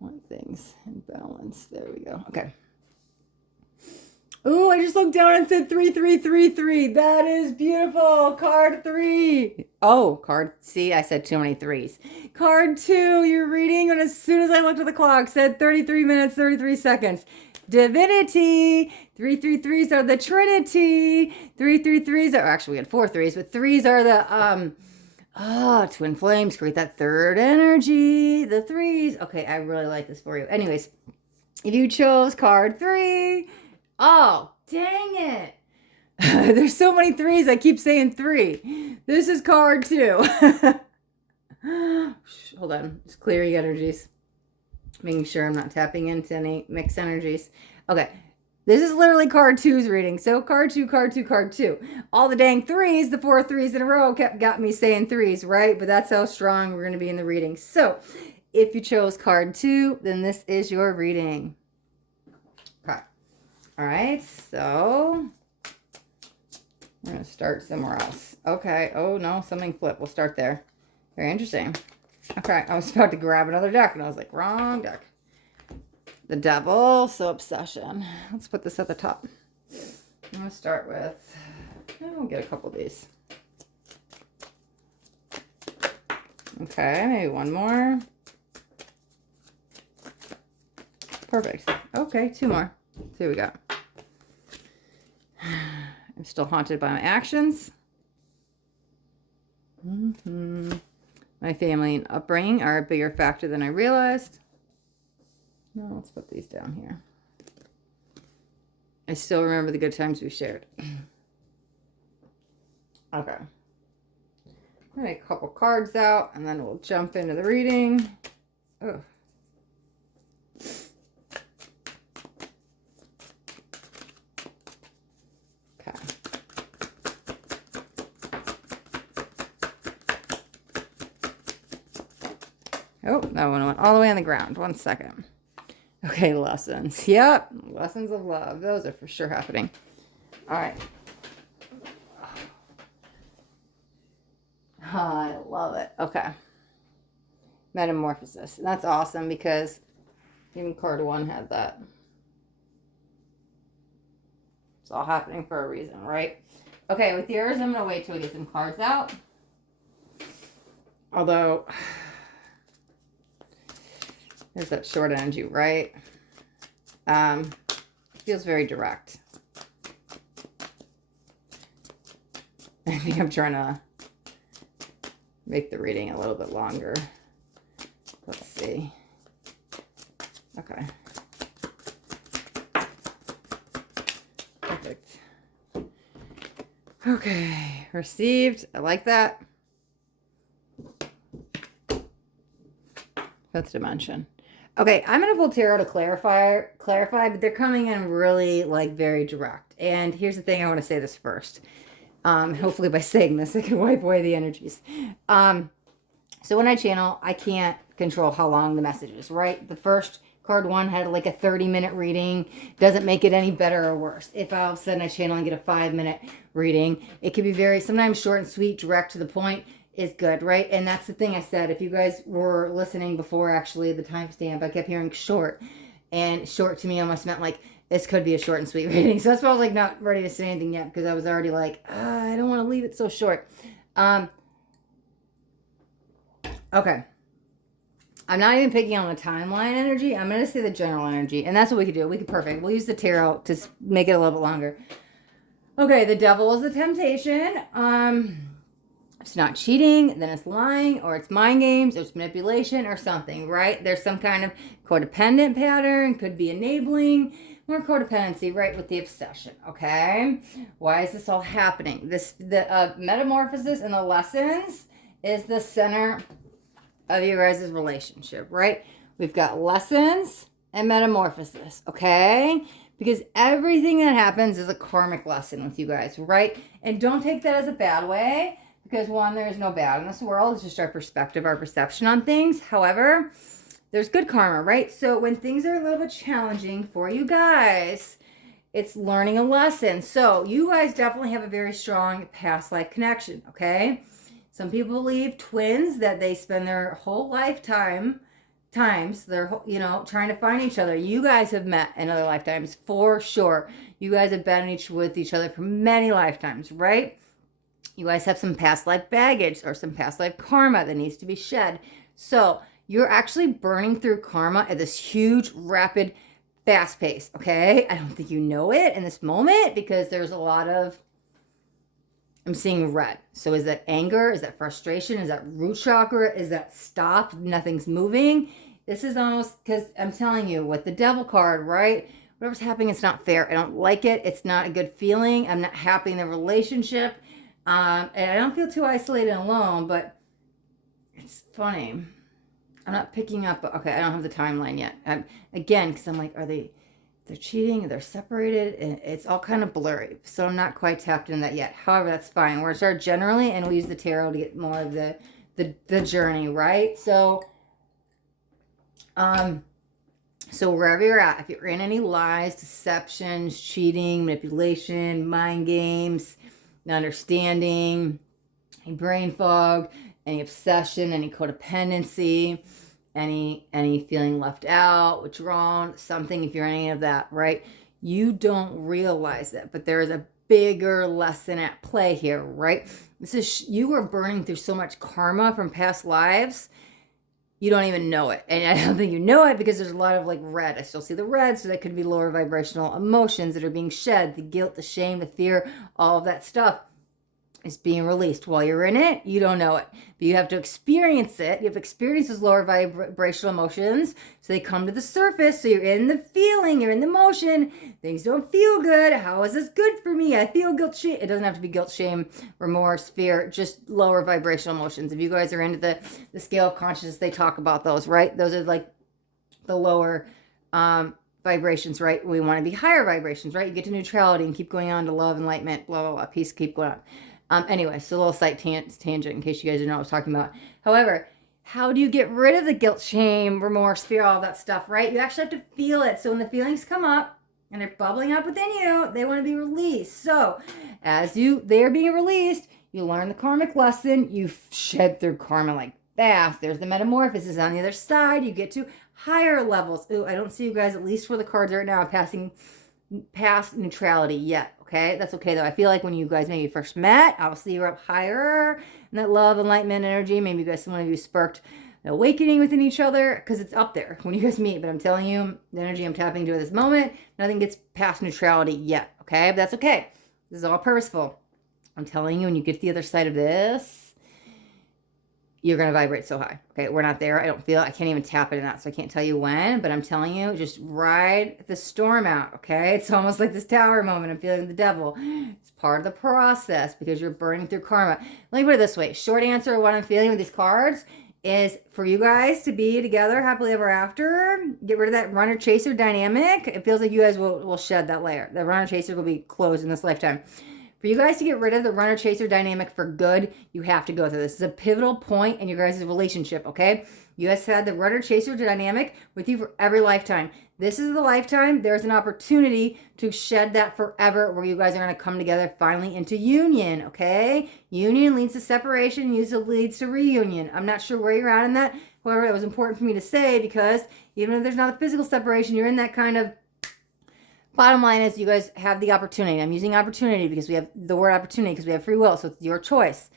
One thing's in balance. There we go. Okay. Ooh, I just looked down and said 3333. That is beautiful. Card 3. Oh, see, I said too many 3s. Card 2, you're reading, and as soon as I looked at the clock, said 33 minutes, 33 seconds. Divinity. 333s are the Trinity. 333s are, actually we had 4 3s, but 3s are the, twin flames, create that third energy. The 3s. Okay, I really like this for you. Anyways, if you chose card 3, oh, dang it. There's so many 3s, I keep saying 3. This is card 2. Hold on. Just clearing energies. Making sure I'm not tapping into any mixed energies. Okay. This is literally card 2's reading. So card 2, card 2, card 2. All the dang 3s, the 4 3s in a row got me saying 3s, right? But that's how strong we're going to be in the reading. So if you chose card 2, then this is your reading. Okay. All right, so we're going to start somewhere else. Okay, oh no, something flipped. We'll start there. Very interesting. Okay, I was about to grab another deck, and I was like, wrong deck. The Devil, so Obsession. Let's put this at the top. I'm going to start with, I'll get a couple of these. Okay, maybe one more. Perfect. Okay, two more. See what we got. I'm still haunted by my actions. My family and upbringing are a bigger factor than I realized. No, let's put these down here. I still remember the good times we shared. Okay. I'll make a couple cards out, and then we'll jump into the reading. Oh. Okay. Oh, that one went all the way on the ground. 1 second. Okay, lessons. Yep, lessons of love. Those are for sure happening. All right. Oh, I love it. Okay. Metamorphosis. And that's awesome because even card 1 had that. It's all happening for a reason, right? Okay, with yours, I'm going to wait till we get some cards out. Although, there's that short energy, right? Feels very direct. I think I'm trying to make the reading a little bit longer. Let's see. Okay. Perfect. Okay, received. I like that. 5th dimension. Okay, I'm going to pull tarot to clarify, but they're coming in really, like, very direct. And here's the thing, I want to say this first. Hopefully by saying this, I can wipe away the energies. So when I channel, I can't control how long the message is, right? The first card 1 had like a 30-minute reading. Doesn't make it any better or worse. If all of a sudden I channel and get a 5-minute reading, it could be very, sometimes short and sweet, direct to the point is good, right? And that's the thing I said. If you guys were listening before actually the timestamp, I kept hearing short. And short to me almost meant like, this could be a short and sweet reading. So that's why I was like not ready to say anything yet, because I was already like, I don't want to leave it so short. Okay. I'm not even picking on the timeline energy. I'm going to say the general energy. And that's what we could do. We could, perfect. We'll use the tarot to make it a little bit longer. Okay, the Devil is the temptation. It's not cheating, then it's lying, or it's mind games, or it's manipulation, or something, right? There's some kind of codependent pattern, could be enabling, more codependency, right, with the obsession, okay? Why is this all happening? The metamorphosis and the lessons is the center of your guys' relationship, right? We've got lessons and metamorphosis, okay? Because everything that happens is a karmic lesson with you guys, right? And don't take that as a bad way. Because 1, there is no bad in this world. It's just our perspective, our perception on things. However, there's good karma, right? So when things are a little bit challenging for you guys, it's learning a lesson. So you guys definitely have a very strong past life connection, okay? Some people believe twins, that they spend their whole lifetime, they're, you know, trying to find each other. You guys have met in other lifetimes for sure. You guys have been with each other for many lifetimes, right? You guys have some past life baggage or some past life karma that needs to be shed. So you're actually burning through karma at this huge, rapid, fast pace, okay? I don't think you know it in this moment because there's a lot of, I'm seeing red. So is that anger? Is that frustration? Is that root chakra? Is that stop? Nothing's moving? This is almost, because I'm telling you, with the Devil card, right? Whatever's happening, it's not fair. I don't like it. It's not a good feeling. I'm not happy in the relationship. And I don't feel too isolated and alone, but it's funny. I'm not picking up. Okay, I don't have the timeline yet. Again, because I'm like, they're cheating? They're separated? And it's all kind of blurry. So I'm not quite tapped in that yet. However, that's fine. We're going to start generally, and we'll use the tarot to get more of the journey, right? So, so wherever you're at, if you're in any lies, deceptions, cheating, manipulation, mind games, understanding, brain fog, any obsession, any codependency, any feeling left out, withdrawn, something, if you're any of that, right? You don't realize it, but there is a bigger lesson at play here, right? This is, you are burning through so much karma from past lives, you don't even know it. And I don't think you know it because there's a lot of like red. I still see the red, so that could be lower vibrational emotions that are being shed, the guilt, the shame, the fear, all of that stuff is being released. While you're in it, you don't know it. But you have to experience it. You have to experience those lower vibrational emotions so they come to the surface. So you're in the feeling, you're in the motion. Things don't feel good. How is this good for me? I feel guilt, shame. It doesn't have to be guilt, shame, remorse, fear, just lower vibrational emotions. If you guys are into the scale of consciousness, they talk about those, right? Those are like the lower vibrations, right? We want to be higher vibrations, right? You get to neutrality and keep going on to love, enlightenment, blah, blah, blah, peace, keep going on. Anyway, so a little slight tangent in case you guys didn't know what I was talking about. However, how do you get rid of the guilt, shame, remorse, fear, all that stuff, right? You actually have to feel it. So when the feelings come up and they're bubbling up within you, they want to be released. So as they are being released, you learn the karmic lesson. You shed through karma like fast. There's the metamorphosis on the other side. You get to higher levels. Ooh, I don't see you guys, at least where the cards are right now, passing past neutrality yet. Okay, that's okay though. I feel like when you guys maybe first met, obviously you were up higher in that love, enlightenment energy. Maybe you guys, some of you sparked an awakening within each other because it's up there when you guys meet. But I'm telling you, the energy I'm tapping into at this moment, nothing gets past neutrality yet. Okay, but that's okay. This is all purposeful. I'm telling you, when you get to the other side of this, you're going to vibrate so high. Okay, we're not there. I don't feel it. I can't even tap it in that, so I can't tell you when, but I'm telling you, just ride the storm out, okay? It's almost like this tower moment. I'm feeling the devil. It's part of the process because you're burning through karma. Let me put it this way. Short answer of what I'm feeling with these cards is for you guys to be together happily ever after. Get rid of that runner-chaser dynamic. It feels like you guys will shed that layer. The runner-chaser will be closed in this lifetime. For you guys to get rid of the runner-chaser dynamic for good, you have to go through this. It's a pivotal point in your guys' relationship, okay? You guys had the runner-chaser dynamic with you for every lifetime. This is the lifetime. There's an opportunity to shed that forever where you guys are going to come together finally into union, okay? Union leads to separation. Union leads to reunion. I'm not sure where you're at in that. However, it was important for me to say because even if there's not a physical separation, you're in that kind of. Bottom line is you guys have the opportunity. I'm using opportunity because we have the word opportunity because we have free will. So it's your choice.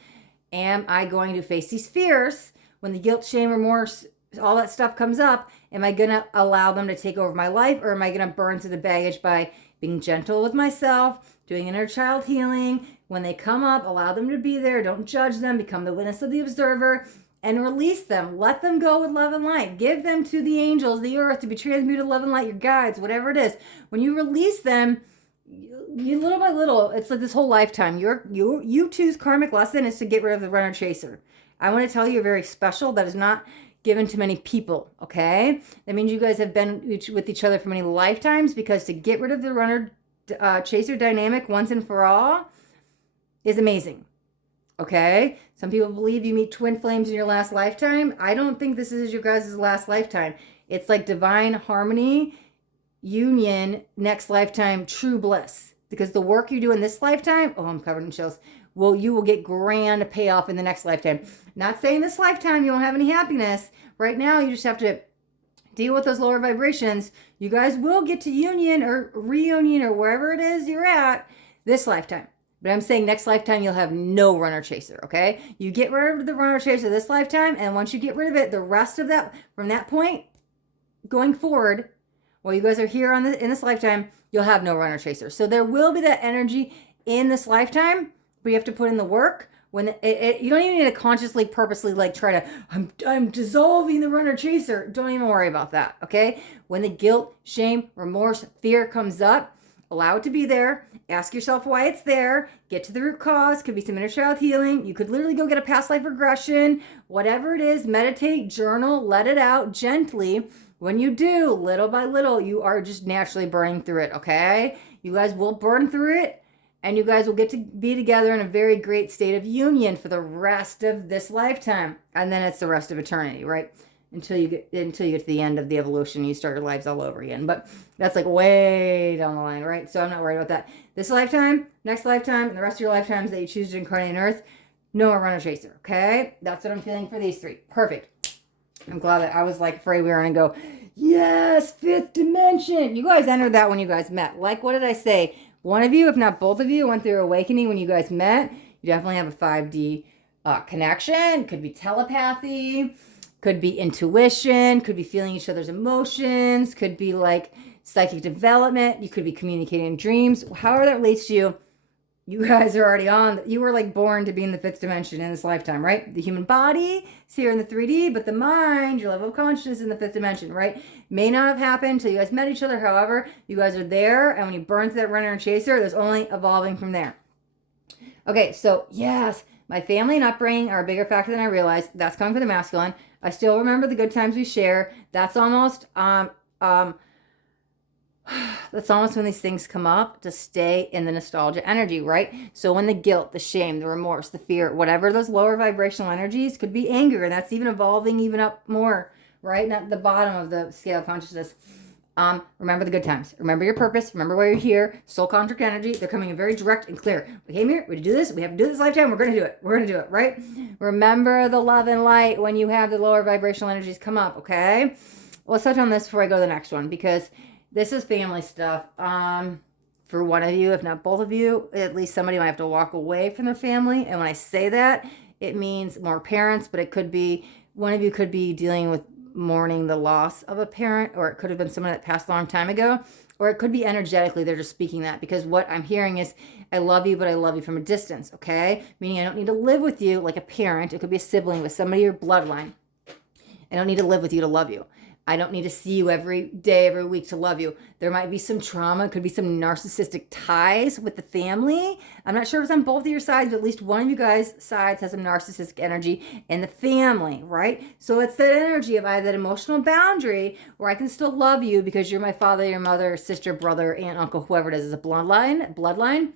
Am I going to face these fears when the guilt, shame, remorse, all that stuff comes up? Am I going to allow them to take over my life, or am I going to burn through the baggage by being gentle with myself, doing inner child healing? When they come up, allow them to be there. Don't judge them. Become the witness of the observer. And release them. Let them go with love and light. Give them to the angels, the earth, to be transmuted love and light, your guides, whatever it is. When you release them, you little by little, it's like this whole lifetime. You choose karmic lesson is to get rid of the runner chaser. I want to tell you, you're very special. That is not given to many people, okay? That means you guys have been with each other for many lifetimes, because to get rid of the runner chaser dynamic once and for all is amazing. Okay, some people believe you meet twin flames in your last lifetime. I don't think this is your guys' last lifetime. It's like divine harmony, union, next lifetime, true bliss. Because the work you do in this lifetime, oh, I'm covered in chills, you will get grand payoff in the next lifetime. Not saying this lifetime you won't have any happiness. Right now, you just have to deal with those lower vibrations. You guys will get to union or reunion or wherever it is you're at this lifetime. But I'm saying next lifetime, you'll have no runner chaser, okay? You get rid of the runner chaser this lifetime, and once you get rid of it, the rest of that, from that point going forward, while you guys are here in this lifetime, you'll have no runner chaser. So there will be that energy in this lifetime, but you have to put in the work. When you don't even need to consciously, purposely, like try to, I'm dissolving the runner chaser. Don't even worry about that, okay? When the guilt, shame, remorse, fear comes up, allow it to be there. Ask yourself why it's there. Get to the root cause. Could be some inner child healing. You could literally go get a past life regression. Whatever it is, meditate, journal, let it out gently. When you do, little by little, you are just naturally burning through it, okay? You guys will burn through it, and you guys will get to be together in a very great state of union for the rest of this lifetime. And then it's the rest of eternity, right? Until you get to the end of the evolution, you start your lives all over again. But that's like way down the line, right? So I'm not worried about that. This lifetime, next lifetime, and the rest of your lifetimes that you choose to incarnate on Earth, No more runner chaser, okay? That's what I'm feeling for these three. Perfect. I'm glad that I was like afraid we were going to go, yes, fifth dimension. You guys entered that when you guys met. Like, what did I say? One of you, if not both of you, went through awakening when you guys met. You definitely have a 5D connection. Could be telepathy. Could be intuition. Could be feeling each other's emotions. Could be like psychic development. You could be communicating in dreams. However that relates to you, you guys are already on. You were like born to be in the fifth dimension in this lifetime, right? The human body is here in the 3D, but the mind, your level of consciousness is in the fifth dimension, right? May not have happened until you guys met each other. However, you guys are there, and when you burn through that runner and chaser, there's only evolving from there. Okay, so yes, my family and upbringing are a bigger factor than I realized. That's coming from the masculine. I still remember the good times we share. That's almost that's almost when these things come up to stay in the nostalgia energy, right? So when the guilt, the shame, the remorse, the fear, whatever those lower vibrational energies, could be anger, and that's even evolving even up more, right? Not the bottom of the scale of consciousness. Remember the good times. Remember your purpose. Remember why you're here. Soul contract energy. They're coming in very direct and clear. We came here. We do this. We have to do this lifetime. We're going to do it. We're going to do it, right? Remember the love and light when you have the lower vibrational energies come up, okay? Well, let's touch on this before I go to the next one, because this is family stuff. For one of you, if not both of you, at least somebody might have to walk away from their family. And when I say that, it means more parents, but it could be one of you could be dealing with mourning the loss of a parent, or it could have been someone that passed a long time ago, or it could be energetically they're just speaking that, because what I'm hearing is, I love you, but I love you from a distance, okay? Meaning I don't need to live with you like a parent. It could be a sibling with somebody your bloodline. I don't need to live with you to love you. I don't need to see you every day, every week to love you. There might be some trauma, could be some narcissistic ties with the family. I'm not sure if it's on both of your sides, but at least one of you guys' sides has some narcissistic energy in the family, right? So it's that energy of I have that emotional boundary where I can still love you because you're my father, your mother, sister, brother, aunt, uncle, whoever it is a bloodline.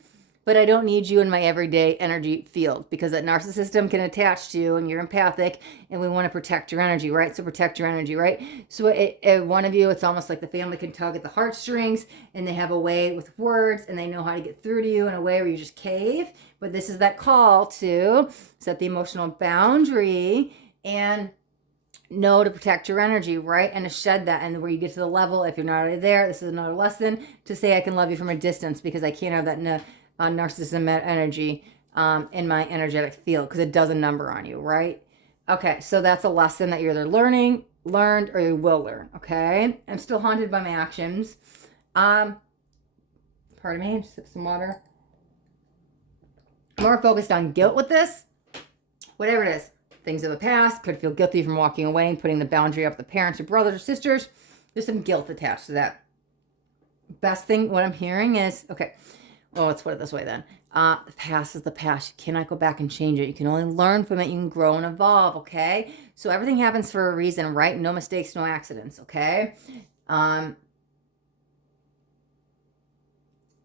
But I don't need you in my everyday energy field, because that narcissism can attach to you and you're empathic and we want to protect your energy, right? So protect your energy, right? So one of you, it's almost like the family can tug at the heartstrings and they have a way with words and they know how to get through to you in a way where you just cave. But this is that call to set the emotional boundary and know to protect your energy, right? And to shed that. And where you get to the level, if you're not already there, this is another lesson to say I can love you from a distance, because I can't have that narcissism energy in my energetic field, because it does a number on you, right? Okay, so that's a lesson that you're either learned, or you will learn, okay? I'm still haunted by my actions. Pardon me, just sip some water. More focused on guilt with this. Whatever it is, things of the past, could feel guilty from walking away and putting the boundary up with the parents or brothers or sisters. There's some guilt attached to that. Best thing, what I'm hearing is, okay, well, let's put it this way then. The past is the past. You cannot go back and change it. You can only learn from it. You can grow and evolve, okay? So everything happens for a reason, right? No mistakes, no accidents, okay? The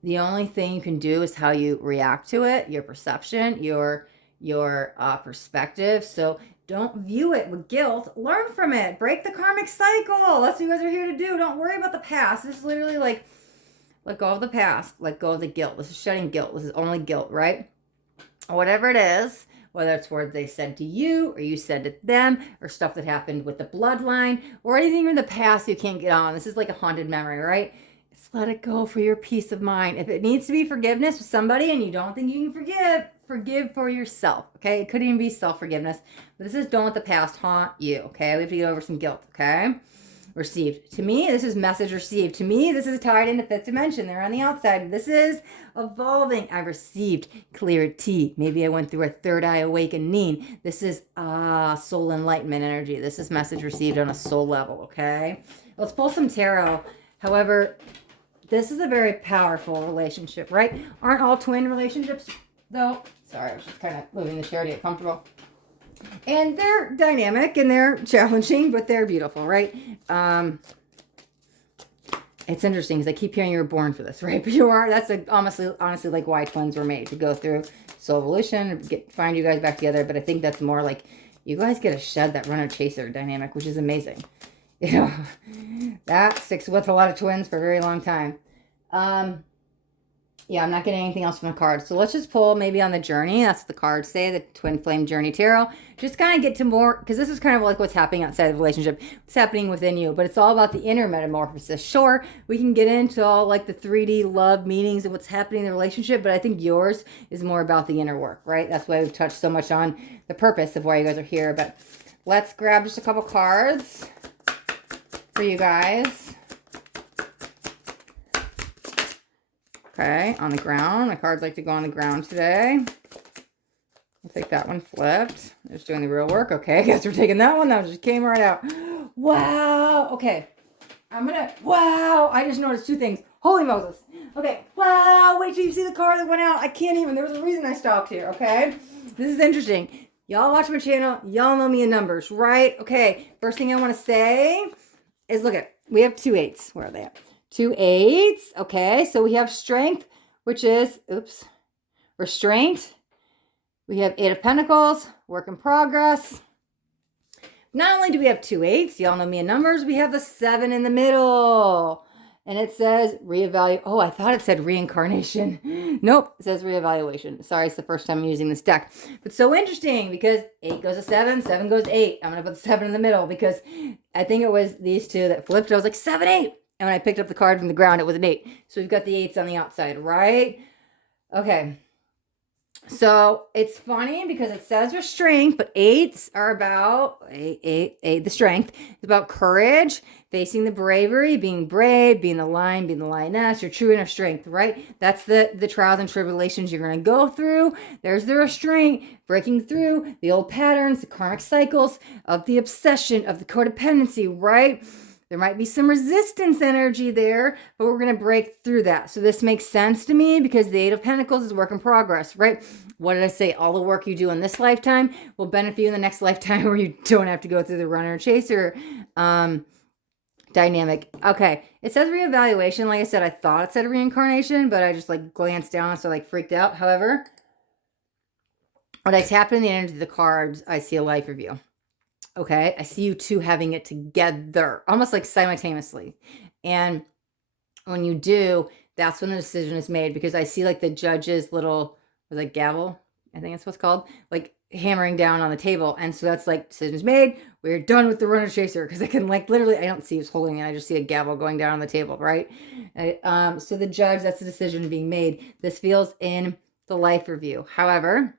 only thing you can do is how you react to it, your perception, your perspective. So don't view it with guilt. Learn from it. Break the karmic cycle. That's what you guys are here to do. Don't worry about the past. This is literally like, let go of the past. Let go of the guilt. This is shedding guilt. This is only guilt, right? Whatever it is, whether it's words they said to you or you said to them, or stuff that happened with the bloodline, or anything from the past you can't get on. This is like a haunted memory, right? Just let it go for your peace of mind. If it needs to be forgiveness with somebody and you don't think you can forgive for yourself, okay? It could even be self-forgiveness. But this is don't let the past haunt you, okay? We have to get over some guilt, okay? Received. To me, this is message received. To me, this is tied into fifth dimension. They're on the outside. This is evolving. I received clarity. Maybe I went through a third eye awakening. This is soul enlightenment energy. This is message received on a soul level, okay? Let's pull some tarot. However, this is a very powerful relationship, right? Aren't all twin relationships, though? Sorry, I was just kind of moving the chair to get comfortable. And they're dynamic and they're challenging, but they're beautiful, right? It's interesting because I keep hearing you were born for this, right? But you are. That's like honestly like why twins were made, to go through soul evolution, find you guys back together. But I think that's more like you guys get to shed that runner chaser dynamic, which is amazing. You know, that sticks with a lot of twins for a very long time. Yeah, I'm not getting anything else from the cards. So let's just pull maybe on the journey. That's what the cards say, the Twin Flame Journey Tarot. Just kind of get to more, because this is kind of like what's happening outside of the relationship. What's happening within you. But it's all about the inner metamorphosis. Sure, we can get into all like the 3D love meanings of what's happening in the relationship, but I think yours is more about the inner work, right? That's why we've touched so much on the purpose of why you guys are here. But let's grab just a couple cards for you guys. Okay, on the ground. The cards like to go on the ground today. I'll take that one flipped. Just doing the real work. Okay, I guess we're taking that one. That just came right out. Wow. Okay. Wow. I just noticed two things. Holy Moses. Okay. Wow. Wait till you see the card that went out. I can't even. There was a reason I stopped here. Okay. This is interesting. Y'all watch my channel. Y'all know me in numbers, right? Okay. First thing I want to say is look at, we have 2 8s. Where are they at? 2 8s. Okay, so we have strength, which is, restraint. We have 8 of Pentacles, work in progress. Not only do we have 2 8s, y'all know me in numbers, we have the 7 in the middle. And it says reevaluate. Oh, I thought it said reincarnation. Nope, it says reevaluation. Sorry, it's the first time I'm using this deck. But so interesting because 8 goes to 7, 7 goes to 8. I'm going to put the 7 in the middle because I think it was these two that flipped. I was like, 7, 8. And when I picked up the card from the ground, it was an 8. So we've got the 8s on the outside, right? Okay. So it's funny because it says restraint, but 8s are about the strength. It's about courage, facing the bravery, being brave, being the lion, being the lioness, your true inner strength, right? That's the trials and tribulations you're going to go through. There's the restraint, breaking through the old patterns, the karmic cycles of the obsession, of the codependency, right? There might be some resistance energy there, but we're going to break through that. So this makes sense to me because the 8 of Pentacles is work in progress, right? What did I say? All the work you do in this lifetime will benefit you in the next lifetime where you don't have to go through the runner chaser dynamic. Okay. It says reevaluation. Like I said, I thought it said reincarnation, but I just like glanced down, so like freaked out. However, when I tap in the energy of the cards, I see a life review. Okay, I see you two having it together, almost like simultaneously. And when you do, that's when the decision is made because I see like the judge's little, was it gavel? I think that's what's called, like hammering down on the table. And so that's like decisions made. We're done with the runner chaser because I can like literally, I don't see who's holding it. I just see a gavel going down on the table, right? So the judge, that's the decision being made. This feels in the life review. However,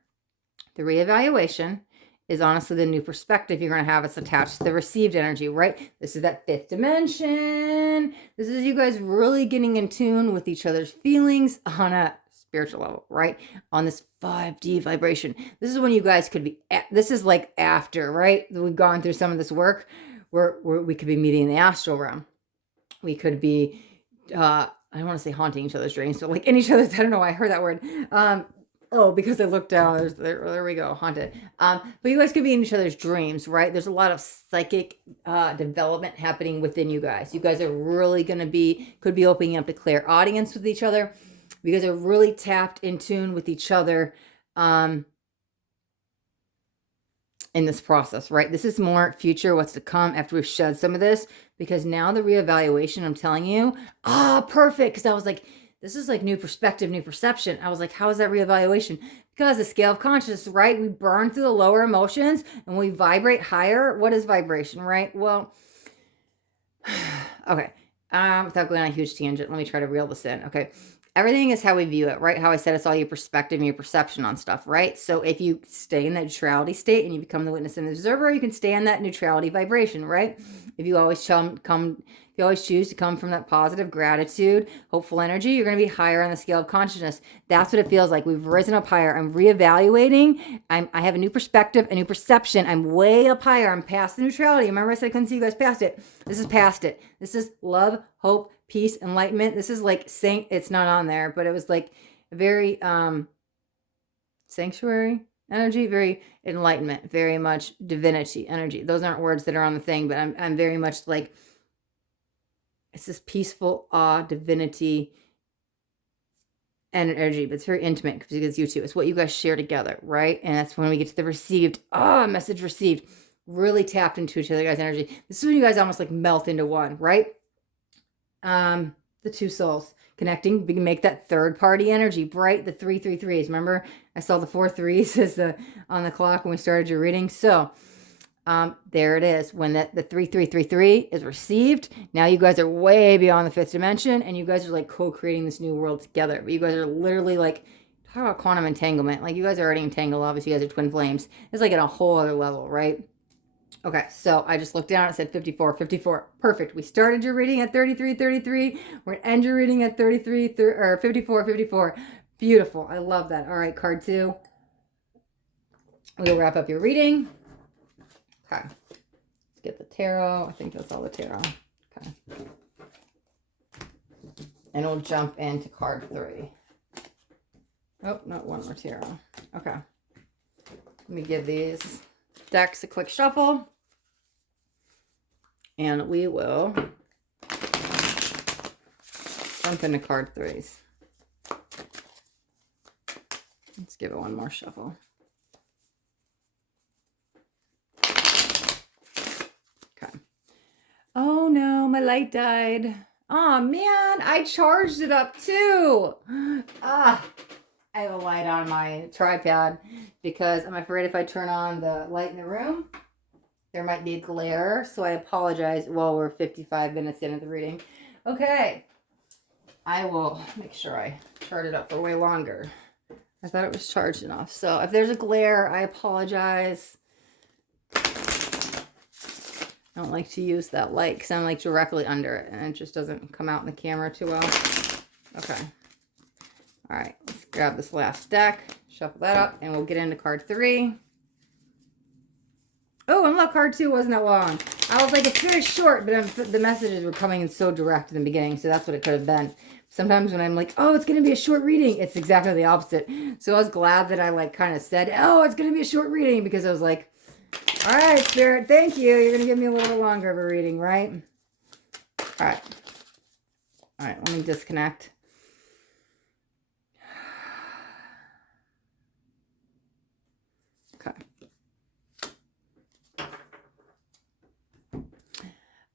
the reevaluation is honestly the new perspective you're going to have. It's attached to the received energy, right? This is that 5th dimension. This is you guys really getting in tune with each other's feelings on a spiritual level, right? On this 5D vibration. This is when you guys could be, this is like after, right? We've gone through some of this work where we could be meeting in the astral realm. We could be, I don't want to say haunting each other's dreams, but like in each other's, I don't know why I heard that word. Oh, because I looked down, there we go, haunted. But you guys could be in each other's dreams, right? There's a lot of psychic development happening within you guys. You guys are really going to could be opening up to clairaudience with each other. You guys are really tapped in tune with each other in this process, right? This is more future, what's to come after we've shed some of this, because now the reevaluation, I'm telling you, perfect. Because I was like, this is like new perspective, new perception. I was like, how is that reevaluation? Because the scale of consciousness, right? We burn through the lower emotions and we vibrate higher. What is vibration, right? Well, okay. Without going on a huge tangent, let me try to reel this in. Okay. Everything is how we view it, right? How I said it's all your perspective and your perception on stuff, right? So if you stay in that neutrality state and you become the witness and the observer, you can stay in that neutrality vibration, right? If you always you always choose to come from that positive gratitude, hopeful energy, you're going to be higher on the scale of consciousness. That's what it feels like. We've risen up higher. I'm reevaluating. I have a new perspective, a new perception. I'm way up higher. I'm past the neutrality. Remember I said I couldn't see you guys past it. This is past it. This is love, hope, peace, enlightenment. This is like saying, it's not on there, but it was like very sanctuary energy, very enlightenment, very much divinity energy. Those aren't words that are on the thing, but I'm very much like, it's this peaceful awe, divinity, and energy, but it's very intimate because it's you two. It's what you guys share together, right? And that's when we get to the received, message received, really tapped into each other guys' energy. This is when you guys almost like melt into one, right? the two souls connecting. We can make that third party energy bright. The 333s. Remember, I saw the 4 threes as on the clock when we started your reading. So there it is. When the 3333 is received, now you guys are way beyond the 5th dimension, and you guys are like co-creating this new world together. But you guys are literally like, talk about quantum entanglement. Like, you guys are already entangled. Obviously, you guys are twin flames. It's like at a whole other level, right? Okay, so I just looked down. It said 54, 54. Perfect. We started your reading at 33, 33. We're going to end your reading at 33, or 54, 54. Beautiful. I love that. All right, card 2. We'll wrap up your reading. Okay. Let's get the tarot. I think that's all the tarot. Okay. And we'll jump into card 3. Oh, not one more tarot. Okay. Let me give these decks a quick shuffle. And we will jump into card 3s. Let's give it one more shuffle. Okay. Oh no, my light died. Oh man, I charged it up too. I have a light on my tripod because I'm afraid if I turn on the light in the room, there might be a glare. So I apologize. Well, we're 55 minutes into the reading. Okay. I will make sure I charge it up for way longer. I thought it was charged enough. So if there's a glare, I apologize. I don't like to use that light because I'm like directly under it and it just doesn't come out in the camera too well. Okay. All right, let's grab this last deck, shuffle that up, and we'll get into card 3. Oh, and look, card 2 wasn't that long. I was like, it's very short, but the messages were coming in so direct in the beginning, so that's what it could have been. Sometimes when I'm like, oh, it's going to be a short reading, it's exactly the opposite. So I was glad that I like kind of said, oh, it's going to be a short reading, because I was like, all right, Spirit, thank you. You're going to give me a little bit longer of a reading, right? All right. All right, let me disconnect. Okay.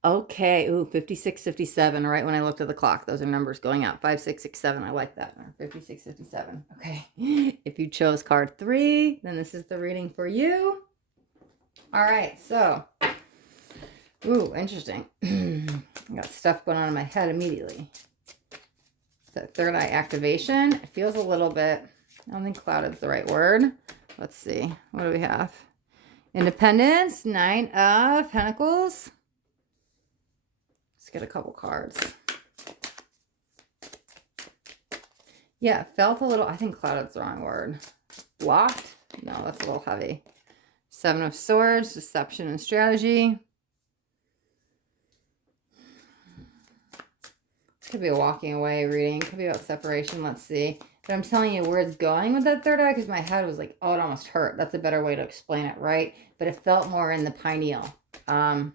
Okay. Ooh, 56, 57. Right when I looked at the clock, those are numbers going up. 5, 6, 6, 7. I like that. 56, 57. Okay. If you chose card 3, then this is the reading for you. All right. So, ooh, interesting. I got stuff going on in my head immediately. The third eye activation. It feels a little bit, I don't think clouded is the right word. Let's see. What do we have? Independence. 9 of Pentacles. Let's get a couple cards. Yeah, it felt a little, I think clouded is the wrong word. Blocked? No, that's a little heavy. 7 of Swords. Deception and strategy. This could be a walking away reading. Could be about separation. Let's see. But I'm telling you where it's going with that third eye because my head was like, oh, it almost hurt. That's a better way to explain it, right? But it felt more in the pineal. But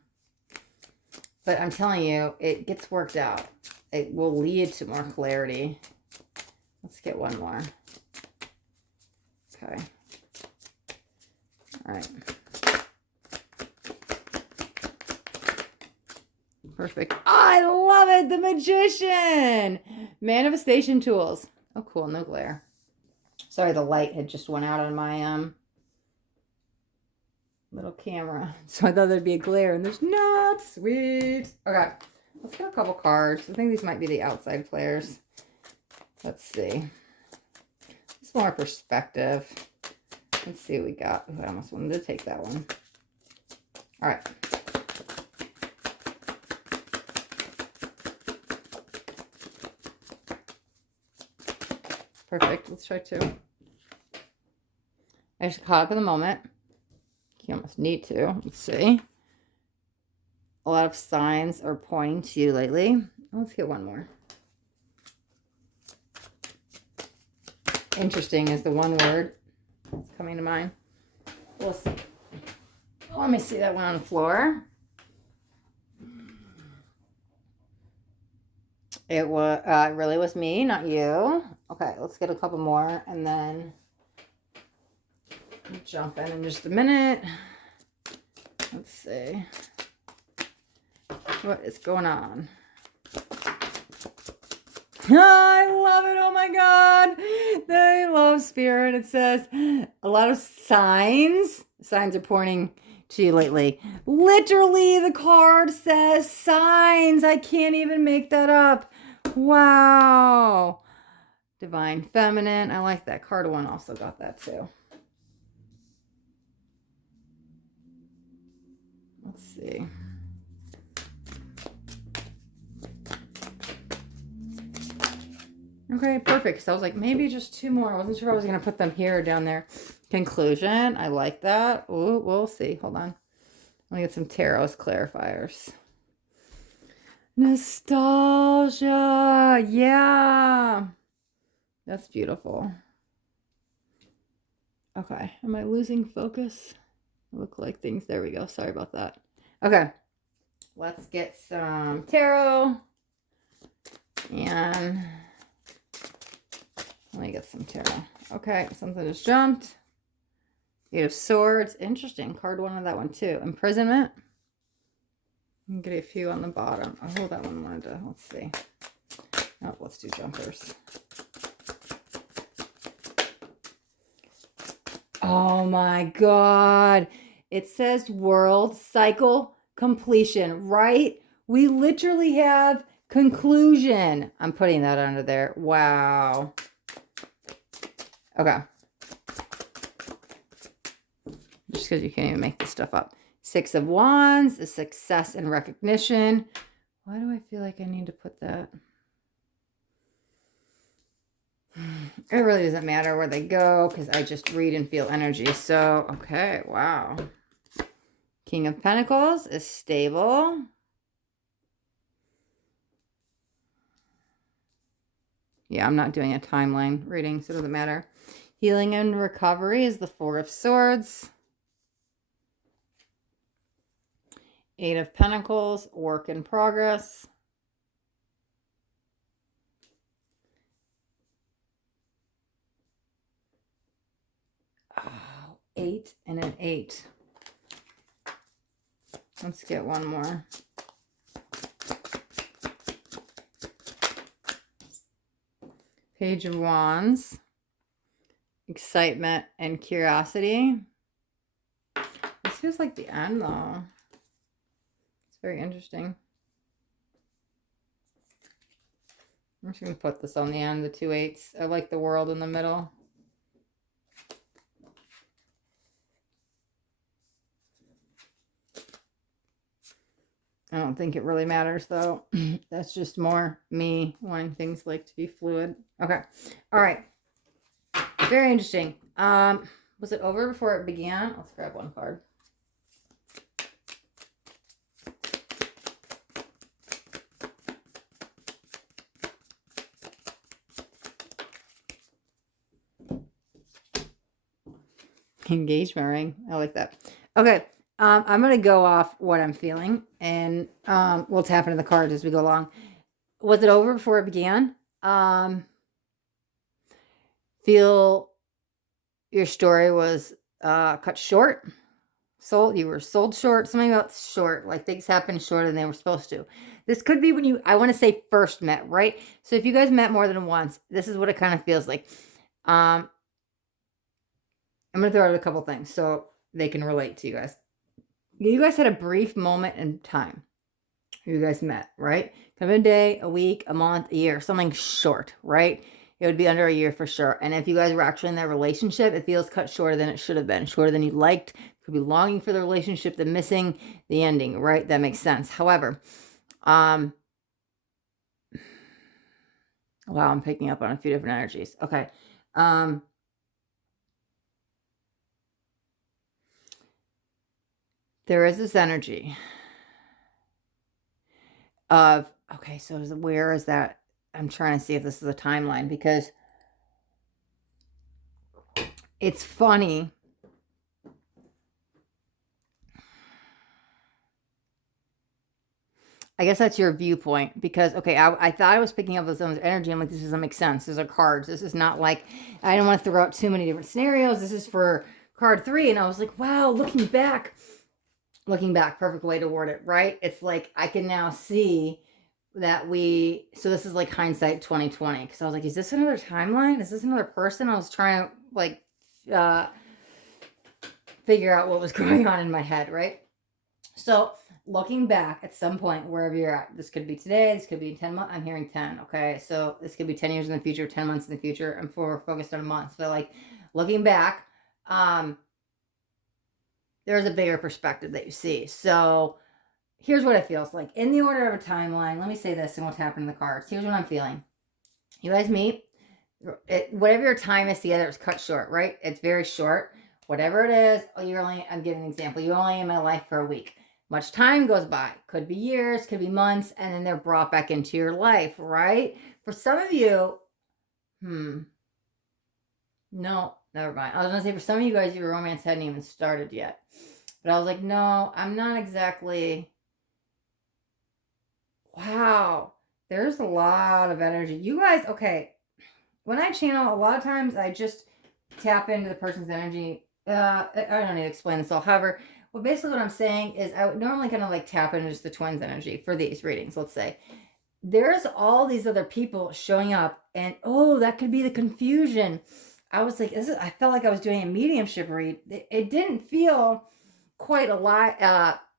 I'm telling you, it gets worked out. It will lead to more clarity. Let's get one more. Okay. All right. Perfect. Oh, I love it. The Magician. Manifestation tools. Oh, cool. No glare. Sorry, the light had just went out on my little camera. So I thought there'd be a glare, and there's not. Sweet. Okay. Let's get a couple cards. I think these might be the outside players. Let's see. It's more perspective. Let's see what we got. Ooh, I almost wanted to take that one. All right. Perfect. Let's try 2. I just caught up in the moment. You almost need to. Let's see. A lot of signs are pointing to you lately. Let's get one more. Interesting is the one word that's coming to mind. We'll see. Let me see that one on the floor. It was really was me, not you. Okay, let's get a couple more and then jump in just a minute. Let's see. What is going on? I love it. Oh my God. They love spirit. It says a lot of signs. Signs are pointing to you lately. Literally, the card says signs. I can't even make that up. Wow. Divine Feminine. I like that. Card one also got that too. Let's see. Okay, perfect. So I was like, maybe just two more. I wasn't sure I was going to put them here or down there. Conclusion. I like that. Ooh, we'll see. Hold on. Let me get some tarot's clarifiers. Nostalgia. Yeah. That's beautiful. Okay. Am I losing focus? Look like things. There we go. Sorry about that. Okay. Let's get some tarot. And let me get some tarot. Okay. Something just jumped. Eight of Swords. Interesting. Card one of that one too. Imprisonment. I'm get a few on the bottom. Oh, that one wanted to. Let's see. Oh, let's do jumpers. Oh my God. It says world cycle completion, right? We literally have conclusion. I'm putting that under there. Wow. Okay. Just because you can't even make this stuff up. Six of Wands is success and recognition. Why do I feel like I need to put that? It really doesn't matter where they go because I just read and feel energy. So, okay, wow. King of Pentacles is stable. Yeah, I'm not doing a timeline reading, so it doesn't matter. Healing and recovery is the Four of Swords. Eight of Pentacles, work in progress. Oh, 8 and an 8. Let's get one more. Page of Wands. Excitement and curiosity. This feels like the end, though. It's very interesting. I'm just going to put this on the end, the 2 8s. I like the world in the middle. I don't think it really matters, though. That's just more me wanting things like to be fluid. Okay. All right. Very interesting. Was it over before it began? Let's grab one card. Engagement ring. I like that. Okay. I'm going to go off what I'm feeling and we'll tap into the cards as we go along. Was it over before it began? Feel your story was cut short. You were sold short. Something about short, like things happened shorter than they were supposed to. This could be when you, I want to say first met, right? So if you guys met more than once, this is what it kind of feels like. I'm going to throw out a couple things so they can relate to you guys. You guys had a brief moment in time. You guys met, right? Come a day, a week, a month, a year, something short, right? It would be under a year for sure. And if you guys were actually in that relationship, it feels cut shorter than it should have been, shorter than you liked. Could be longing for the relationship, the missing, the ending, right? That makes sense. However, wow, I'm picking up on a few different energies. Okay. There is this energy of, okay, so where is that? I'm trying to see if this is a timeline because it's funny. I guess that's your viewpoint because, okay, I thought I was picking up this energy. I'm like, this doesn't make sense. These are cards. This is not like, I don't want to throw out too many different scenarios. This is for card 3. And I was like, wow, looking back, perfect way to word it, right? It's like, I can now see so this is like hindsight 2020, because I was like, is this another timeline? Is this another person? I was trying to like uh figure out what was going on in my head, right? So looking back at some point, wherever you're at, this could be today, this could be 10 months. I'm hearing 10. Okay. So this could be 10 years in the future, 10 months in the future. I'm focused on months, but like looking back, there's a bigger perspective that you see. So here's what it feels like in the order of a timeline. Let me say this and we'll tap into the cards. Here's what I'm feeling. You guys meet, whatever your time is together, it's cut short, right? It's very short. Whatever it is, I'm giving an example. You're only in my life for a week. Much time goes by. Could be years, could be months, and then they're brought back into your life, right? For some of you, no, never mind. I was gonna say for some of you guys, your romance hadn't even started yet. But I was like, no, I'm not exactly. Wow. There's a lot of energy. You guys, okay. When I channel, a lot of times I just tap into the person's energy. I don't need to explain this all. However, well, basically what I'm saying is I would normally kind of like tap into just the twins' energy for these readings, let's say. There's all these other people showing up, and oh, that could be the confusion. I was like, I felt like I was doing a mediumship read. It didn't feel quite a lot.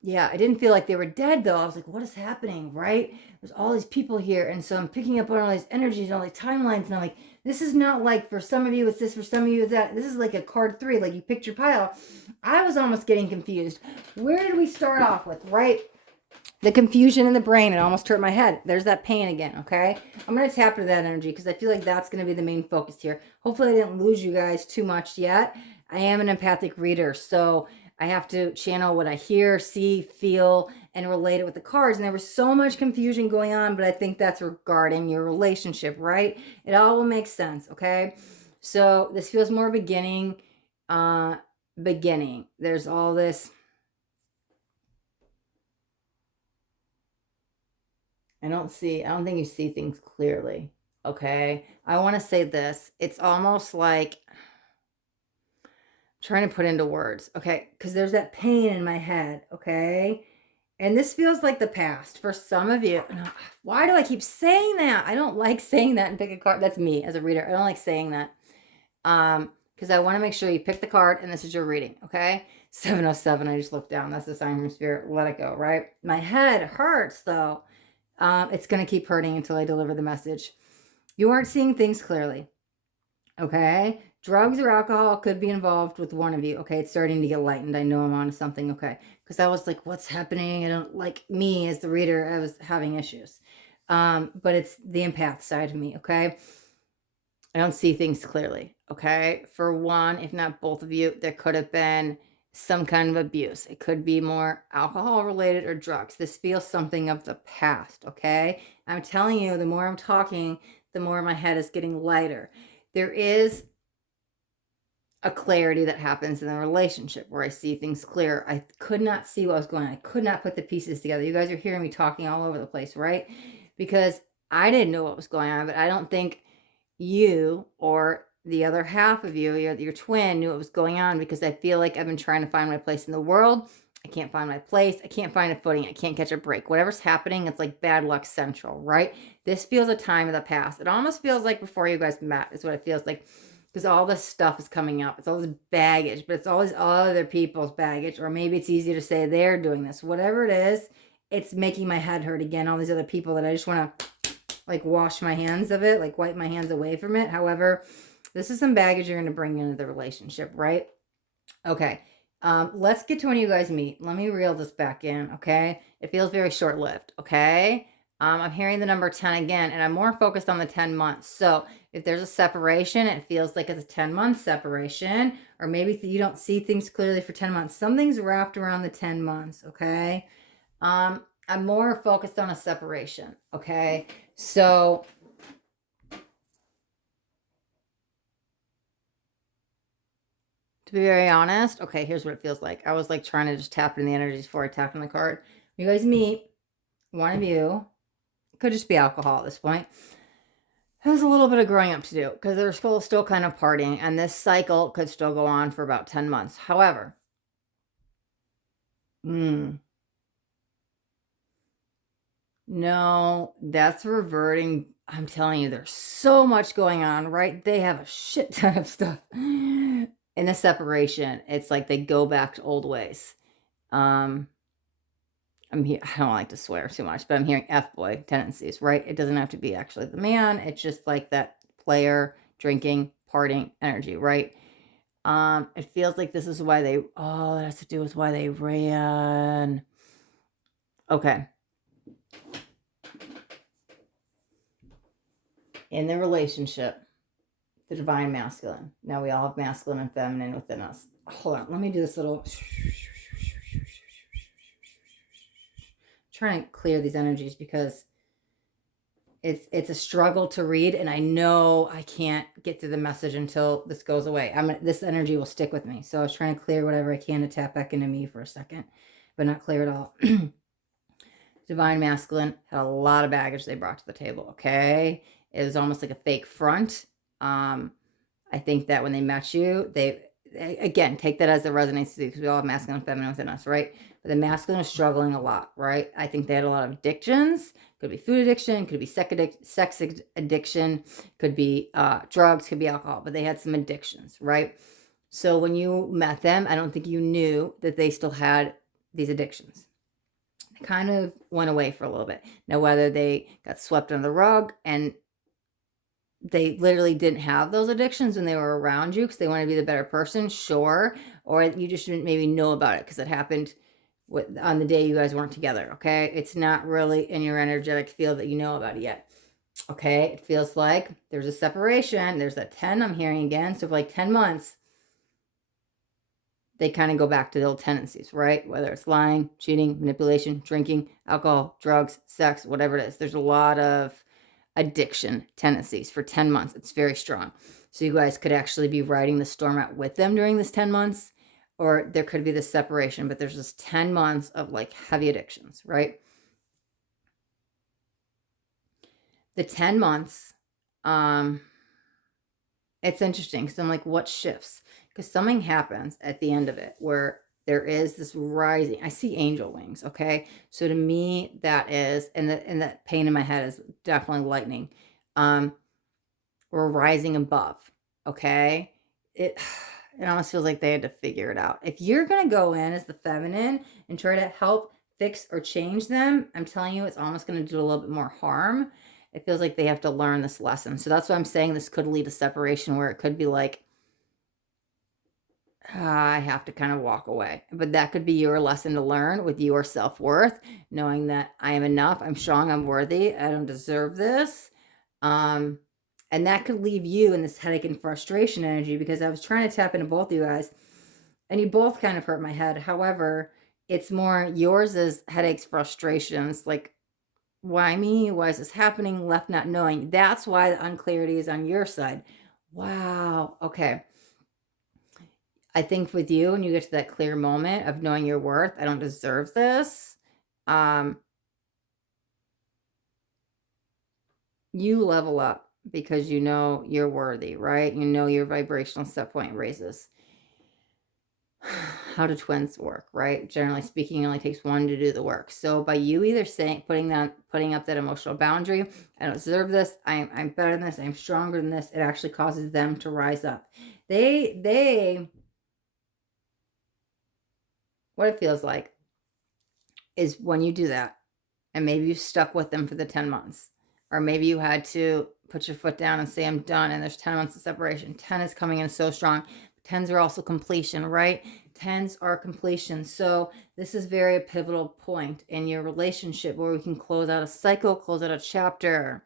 Yeah, I didn't feel like they were dead though. I was like, what is happening, right? There's all these people here, and so I'm picking up on all these energies and all these timelines, and I'm like, this is not like for some of you it's this, for some of you it's that. This is like a card 3, like you picked your pile. I was almost getting confused. Where did we start off with, right? The confusion in the brain, it almost hurt my head. There's that pain again, okay? I'm going to tap into that energy because I feel like that's going to be the main focus here. Hopefully I didn't lose you guys too much yet. I am an empathic reader, so I have to channel what I hear, see, feel, and relate it with the cards. And there was so much confusion going on, but I think that's regarding your relationship, right? It all will make sense, okay? So this feels more beginning. There's all this. I don't think you see things clearly. Okay. I want to say this. It's almost like trying to put into words. Okay. Because there's that pain in my head. Okay. And this feels like the past for some of you. Why do I keep saying that? I don't like saying that and pick a card. That's me as a reader. I don't like saying that. Because I want to make sure you pick the card and this is your reading. Okay. 707. I just looked down. That's the sign from Spirit. Let it go. Right. My head hurts though. It's going to keep hurting until I deliver the message. You aren't seeing things clearly. Okay. Drugs or alcohol could be involved with one of you. Okay. It's starting to get lightened. I know I'm on to something. Okay. Because I was like, what's happening? I don't like me as the reader. I was having issues. But it's the empath side of me. Okay. I don't see things clearly. Okay. For one, if not both of you, there could have been some kind of abuse. It could be more alcohol related or drugs. This feels something of the past, okay? I'm telling you, the more I'm talking, the more my head is getting lighter. There is a clarity that happens in the relationship where I see things clear. I could not see what was going on. I could not put the pieces together. You guys are hearing me talking all over the place, right? Because I didn't know what was going on, but I don't think you or the other half of you, your twin, knew what was going on, because I feel like I've been trying to find my place in the world. I can't find my place. I can't find a footing. I can't catch a break. Whatever's happening, it's like bad luck central, right? This feels a time of the past. It almost feels like before you guys met is what it feels like, because all this stuff is coming up. It's all this baggage, but it's all these other people's baggage, or maybe it's easy to say they're doing this. Whatever it is, it's making my head hurt again. All these other people that I just want to like wash my hands of it, like wipe my hands away from it. However, this is some baggage you're going to bring into the relationship, right? Okay. Let's get to when you guys meet. Let me reel this back in, okay? It feels very short-lived, okay? I'm hearing the number 10 again, and I'm more focused on the 10 months. So if there's a separation, it feels like it's a 10-month separation, or maybe you don't see things clearly for 10 months. Something's wrapped around the 10 months, okay? I'm more focused on a separation, okay? So to be very honest, okay, here's what it feels like. I was like trying to just tap in the energies before I tapped in the card. When you guys meet, one of you, it could just be alcohol at this point, has a little bit of growing up to do, because they're still kind of partying, and this cycle could still go on for about 10 months. However, No, that's reverting. I'm telling you, there's so much going on, right? They have a shit ton of stuff. In the separation, it's like they go back to old ways. Um, I don't like to swear too much, but I'm hearing F-boy tendencies, right? It doesn't have to be actually the man. It's just like that player, drinking, partying energy, right? It feels like this is why they, oh, that has to do with why they ran. Okay. In the relationship, the divine masculine. Now we all have masculine and feminine within us. Hold on, let me do this little. Trying to clear these energies because it's a struggle to read, and I know I can't get through the message until this goes away. This energy will stick with me. So I was trying to clear whatever I can to tap back into me for a second, but not clear at all. Divine masculine had a lot of baggage they brought to the table. Okay, it was almost like a fake front. I think that when they met you, they again take that as the resonates because we all have masculine and feminine within us, right? But the masculine is struggling a lot, right? I think they had a lot of addictions. Could be food addiction, could be sex addiction, could be drugs, could be alcohol, but they had some addictions, right? So when you met them, I don't think you knew that they still had these addictions. They kind of went away for a little bit. Now, whether they got swept under the rug and they literally didn't have those addictions when they were around you because they want to be the better person, sure. Or you just didn't maybe know about it because it happened on the day you guys weren't together, okay? It's not really in your energetic field that you know about it yet, okay? It feels like there's a separation. There's that 10 I'm hearing again. So for like 10 months, they kind of go back to the old tendencies, right? Whether it's lying, cheating, manipulation, drinking, alcohol, drugs, sex, whatever it is. There's a lot of addiction tendencies for 10 months. It's very strong. So you guys could actually be riding the storm out with them during this 10 months, or there could be this separation, but there's this 10 months of like heavy addictions, right? The 10 months, it's interesting because I'm like, what shifts? Because something happens at the end of it where there is this rising. I see angel wings, okay? So to me, that is, and that pain in my head is definitely lightning. We're rising above, okay? It almost feels like they had to figure it out. If you're gonna go in as the feminine and try to help fix or change them, I'm telling you, it's almost gonna do a little bit more harm. It feels like they have to learn this lesson. So that's why I'm saying this could lead to separation where it could be like, I have to kind of walk away. But that could be your lesson to learn with your self-worth, knowing that I am enough, I'm strong, I'm worthy, I don't deserve this. And that could leave you in this headache and frustration energy because I was trying to tap into both of you guys and you both kind of hurt my head. However, it's more yours is headaches, frustrations, like, why me? Why is this happening? Left not knowing. That's why the unclarity is on your side. Wow. Okay. I think with you, when you get to that clear moment of knowing your worth, I don't deserve this. You level up because you know you're worthy, right? You know your vibrational set point raises. How do twins work, right? Generally speaking, it only takes one to do the work. So by you either saying putting up that emotional boundary, I don't deserve this, I'm better than this, I'm stronger than this, it actually causes them to rise up. They what it feels like is when you do that, and maybe you stuck with them for the 10 months, or maybe you had to put your foot down and say, I'm done, and there's 10 months of separation. 10 is coming in so strong. 10s are also completion, right? 10s are completion. So this is very a pivotal point in your relationship where we can close out a cycle, close out a chapter.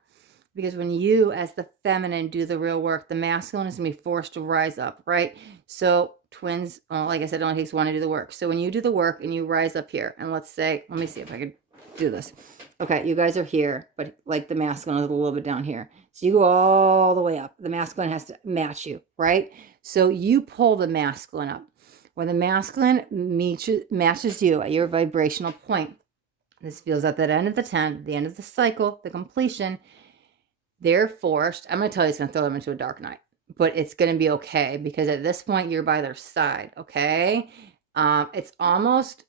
Because when you, as the feminine, do the real work, the masculine is going to be forced to rise up, right? So twins, like I said, it only takes one to do the work. So when you do the work and you rise up here, and let's say, let me see if I could do this. Okay, you guys are here, but like the masculine is a little bit down here. So you go all the way up. The masculine has to match you, right? So you pull the masculine up. When the masculine matches you at your vibrational point, this feels at that end of the 10, the end of the cycle, the completion, they're forced. I'm going to tell you it's going to throw them into a dark night, but it's going to be okay because at this point you're by their side, okay? It's almost,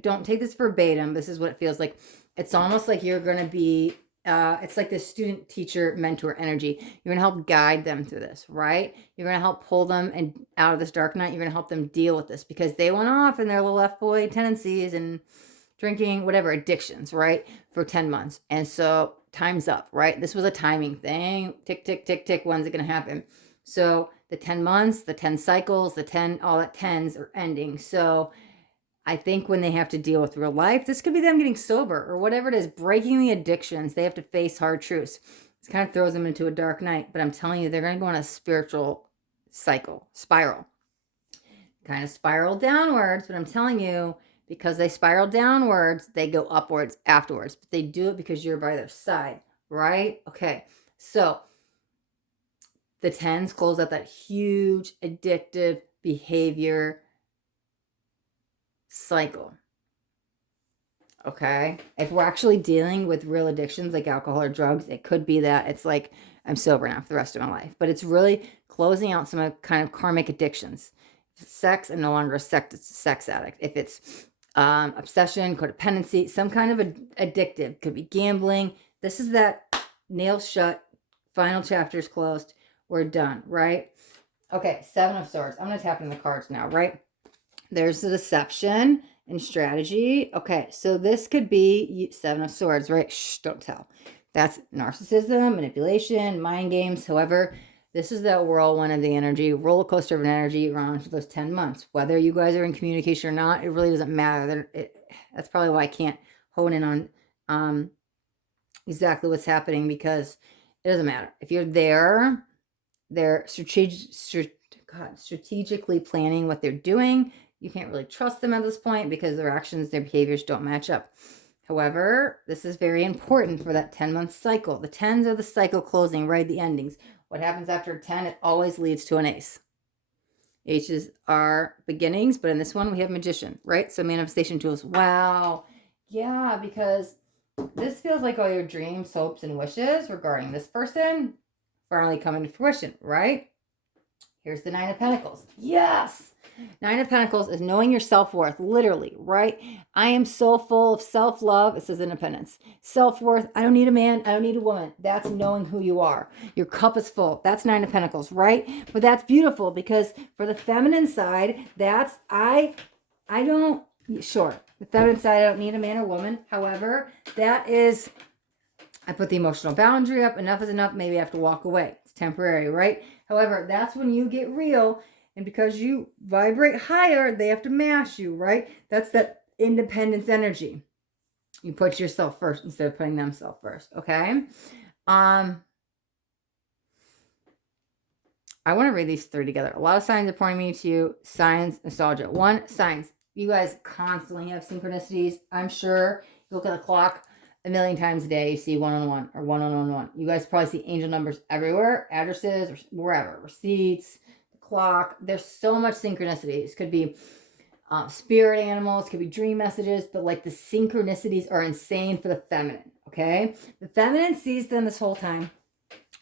don't take this verbatim. This is what it feels like. It's almost like you're going to be, it's like the student teacher mentor energy. You're going to help guide them through this, right? You're going to help pull them and out of this dark night. You're going to help them deal with this because they went off in their little F-boy tendencies and drinking, whatever, addictions, right? For 10 months. And so time's up, right? This was a timing thing. Tick, tick, tick, tick. When's it going to happen? So the 10 months, the 10 cycles, the 10, all that 10s are ending. So I think when they have to deal with real life, this could be them getting sober or whatever it is, breaking the addictions. They have to face hard truths. This kind of throws them into a dark night. But I'm telling you, they're going to go on a spiritual spiral. Kind of spiral downwards. But I'm telling you, because they spiral downwards, they go upwards afterwards. But they do it because you're by their side, right? Okay. So the 10s close out that huge addictive behavior cycle. Okay. If we're actually dealing with real addictions like alcohol or drugs, it could be that it's like, I'm sober now for the rest of my life. But it's really closing out some kind of karmic addictions. Sex, I'm no longer a sex addict. If it's obsession, codependency, some kind of addictive, could be gambling. This is that nails shut, final chapter's closed. We're done, right? Okay, 7 of Swords. I'm going to tap in the cards now, right? There's the deception and strategy. Okay, so this could be 7 of Swords, right? Shh, don't tell. That's narcissism, manipulation, mind games. However, this is that whirlwind of the energy, roller coaster of an energy around for those 10 months. Whether you guys are in communication or not, it really doesn't matter. That's probably why I can't hone in on exactly what's happening, because it doesn't matter. If you're there, they're strategically planning what they're doing. You can't really trust them at this point because their actions, their behaviors don't match up. However, this is very important for that 10-month cycle. The 10s are the cycle closing, right? The endings. What happens after 10, it always leads to an ace. Aces are beginnings, but in this one, we have magician, right? So manifestation tools. Wow. Yeah, because this feels like all your dreams, hopes, and wishes regarding this person finally coming to fruition, right? Here's the 9 of Pentacles. Yes! 9 of Pentacles is knowing your self-worth, literally, right? I am so full of self-love. It says independence. Self-worth. I don't need a man. I don't need a woman. That's knowing who you are. Your cup is full. That's 9 of Pentacles, right? But that's beautiful because for the feminine side, that's, sure. The feminine side, I don't need a man or woman. However, that is, I put the emotional boundary up. Enough is enough. Maybe I have to walk away. It's temporary, right? However, that's when you get real. And because you vibrate higher, they have to mash you, right? That's that independence energy. You put yourself first instead of putting themselves first, okay? I want to read these 3 together. A lot of signs are pointing me to you. Signs, nostalgia. 1, signs. You guys constantly have synchronicities. I'm sure you look at the clock a million times a day, you see 111 or 1111. You guys probably see angel numbers everywhere, addresses, or wherever, receipts, the clock. There's so much synchronicities. Could be spirit animals, could be dream messages, but like the synchronicities are insane for the feminine, okay? The feminine sees them this whole time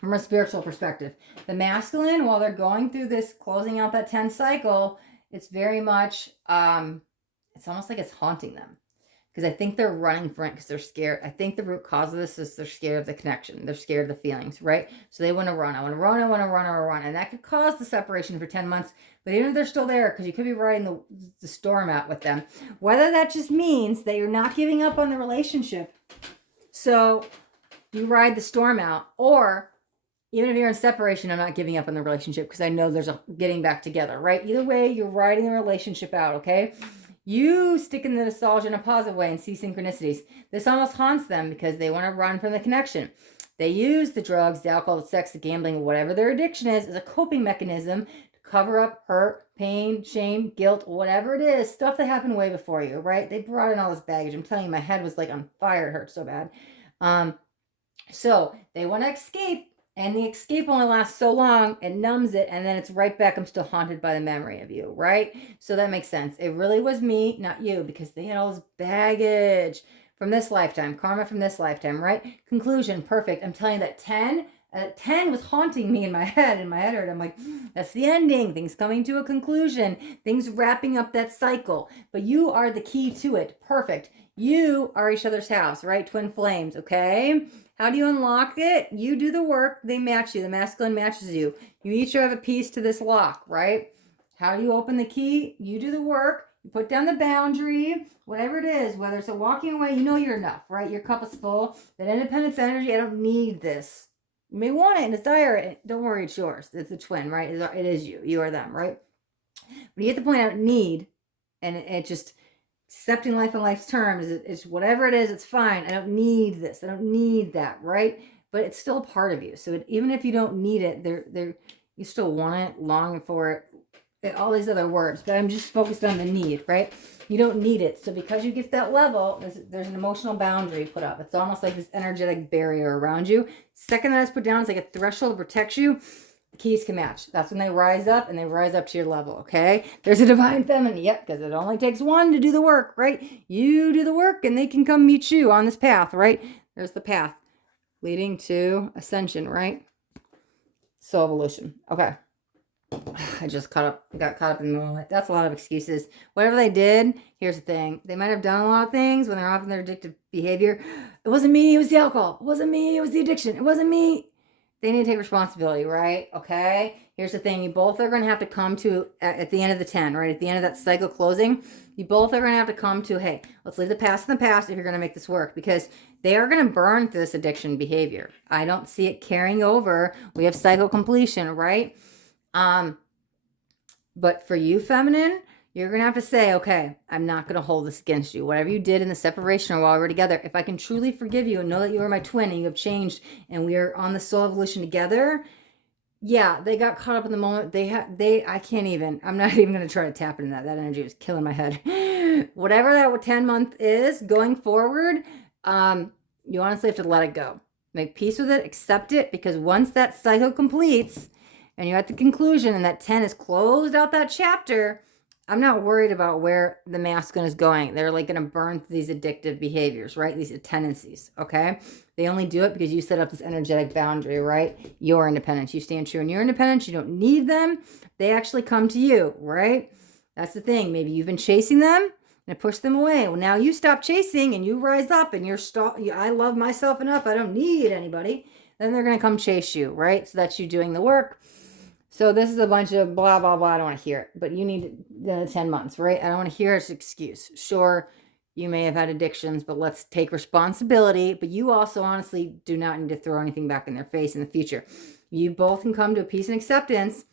from a spiritual perspective. The masculine, while they're going through this, closing out that 10 cycle, it's very much, it's almost like it's haunting them. Because I think they're running from it because they're scared. I think the root cause of this is they're scared of the connection. They're scared of the feelings, right? So they want to run. I want to run, I want to run, I want to run. And that could cause the separation for 10 months. But even if they're still there, because you could be riding the storm out with them, whether that just means that you're not giving up on the relationship. So you ride the storm out, or even if you're in separation, I'm not giving up on the relationship because I know there's a getting back together, right? Either way, you're riding the relationship out, okay? You stick in the nostalgia in a positive way and see synchronicities. This almost haunts them because they want to run from the connection. They use the drugs, the alcohol, the sex, the gambling, whatever their addiction is, as a coping mechanism to cover up hurt, pain, shame, guilt, whatever it is, stuff that happened way before you, right? They brought in all this baggage. I'm telling you, my head was like on fire. It hurt so bad. So they want to escape. And the escape only lasts so long, it numbs it, and then it's right back. I'm still haunted by the memory of you, right? So that makes sense. It really was me, not you, because they had all this baggage from this lifetime, karma from this lifetime, right? Conclusion, perfect. I'm telling you that 10 was haunting me in my head, hurt. I'm like, that's the ending, things coming to a conclusion, things wrapping up that cycle. But you are the key to it, perfect. You are each other's house, right? Twin flames, okay? How do you unlock it? You do the work, they match you. The masculine matches you. You each have a piece to this lock, right? How do you open the key? You do the work. You put down the boundary, whatever it is, whether it's a walking away, you know you're enough, right? Your cup is full. That independence energy, I don't need this. You may want it and desire it. Don't worry, it's yours. It's a twin, right? It is you. You are them, right? When you get the point I don't need, and it just accepting life on life's terms is whatever it is, it's fine. I don't need this. I don't need that, right? But it's still a part of you. So even if you don't need it, you still want it, longing for it, all these other words. But I'm just focused on the need, right? You don't need it. So because you get to that level, there's an emotional boundary put up. It's almost like this energetic barrier around you. Second that it's put down, it's like a threshold that protects you. The keys can match. That's when they rise up, and they rise up to your level, okay? There's a divine feminine, yep, because it only takes one to do the work, right? You do the work, and they can come meet you on this path, right? There's the path leading to ascension, right? Soul evolution. Okay. I just got caught up in the moment. That's a lot of excuses. Whatever they did, here's the thing. They might have done a lot of things when they're off in their addictive behavior. It wasn't me, it was the alcohol. It wasn't me, it was the addiction. It wasn't me. They need to take responsibility, right? Okay? Here's the thing. You both are going to have to come to, at the end of the 10, right? At the end of that cycle closing, you both are going to have to come to, hey, let's leave the past in the past if you're going to make this work, because they are going to burn through this addiction behavior. I don't see it carrying over. We have cycle completion, right? But for you, feminine, you're going to have to say, okay, I'm not going to hold this against you. Whatever you did in the separation or while we were together, if I can truly forgive you and know that you are my twin and you have changed and we are on the soul evolution together, yeah, they got caught up in the moment. I can't even, I'm not even going to try to tap into that. That energy is killing my head. Whatever that 10-month is going forward, you honestly have to let it go. Make peace with it, accept it, because once that cycle completes and you're at the conclusion and that 10 is closed out that chapter, I'm not worried about where the masculine is going. They're like going to burn through these addictive behaviors, right? These tendencies, okay? They only do it because you set up this energetic boundary, right? Your independence. You stand true in your independence. You don't need them. They actually come to you, right? That's the thing. Maybe you've been chasing them and push them away. Well, now you stop chasing and you rise up and I love myself enough. I don't need anybody. Then they're going to come chase you, right? So that's you doing the work. So this is a bunch of blah, blah, blah. I don't want to hear it. But you need the 10 months, right? I don't want to hear it's an excuse. Sure, you may have had addictions, but let's take responsibility. But you also honestly do not need to throw anything back in their face in the future. You both can come to a peace and acceptance.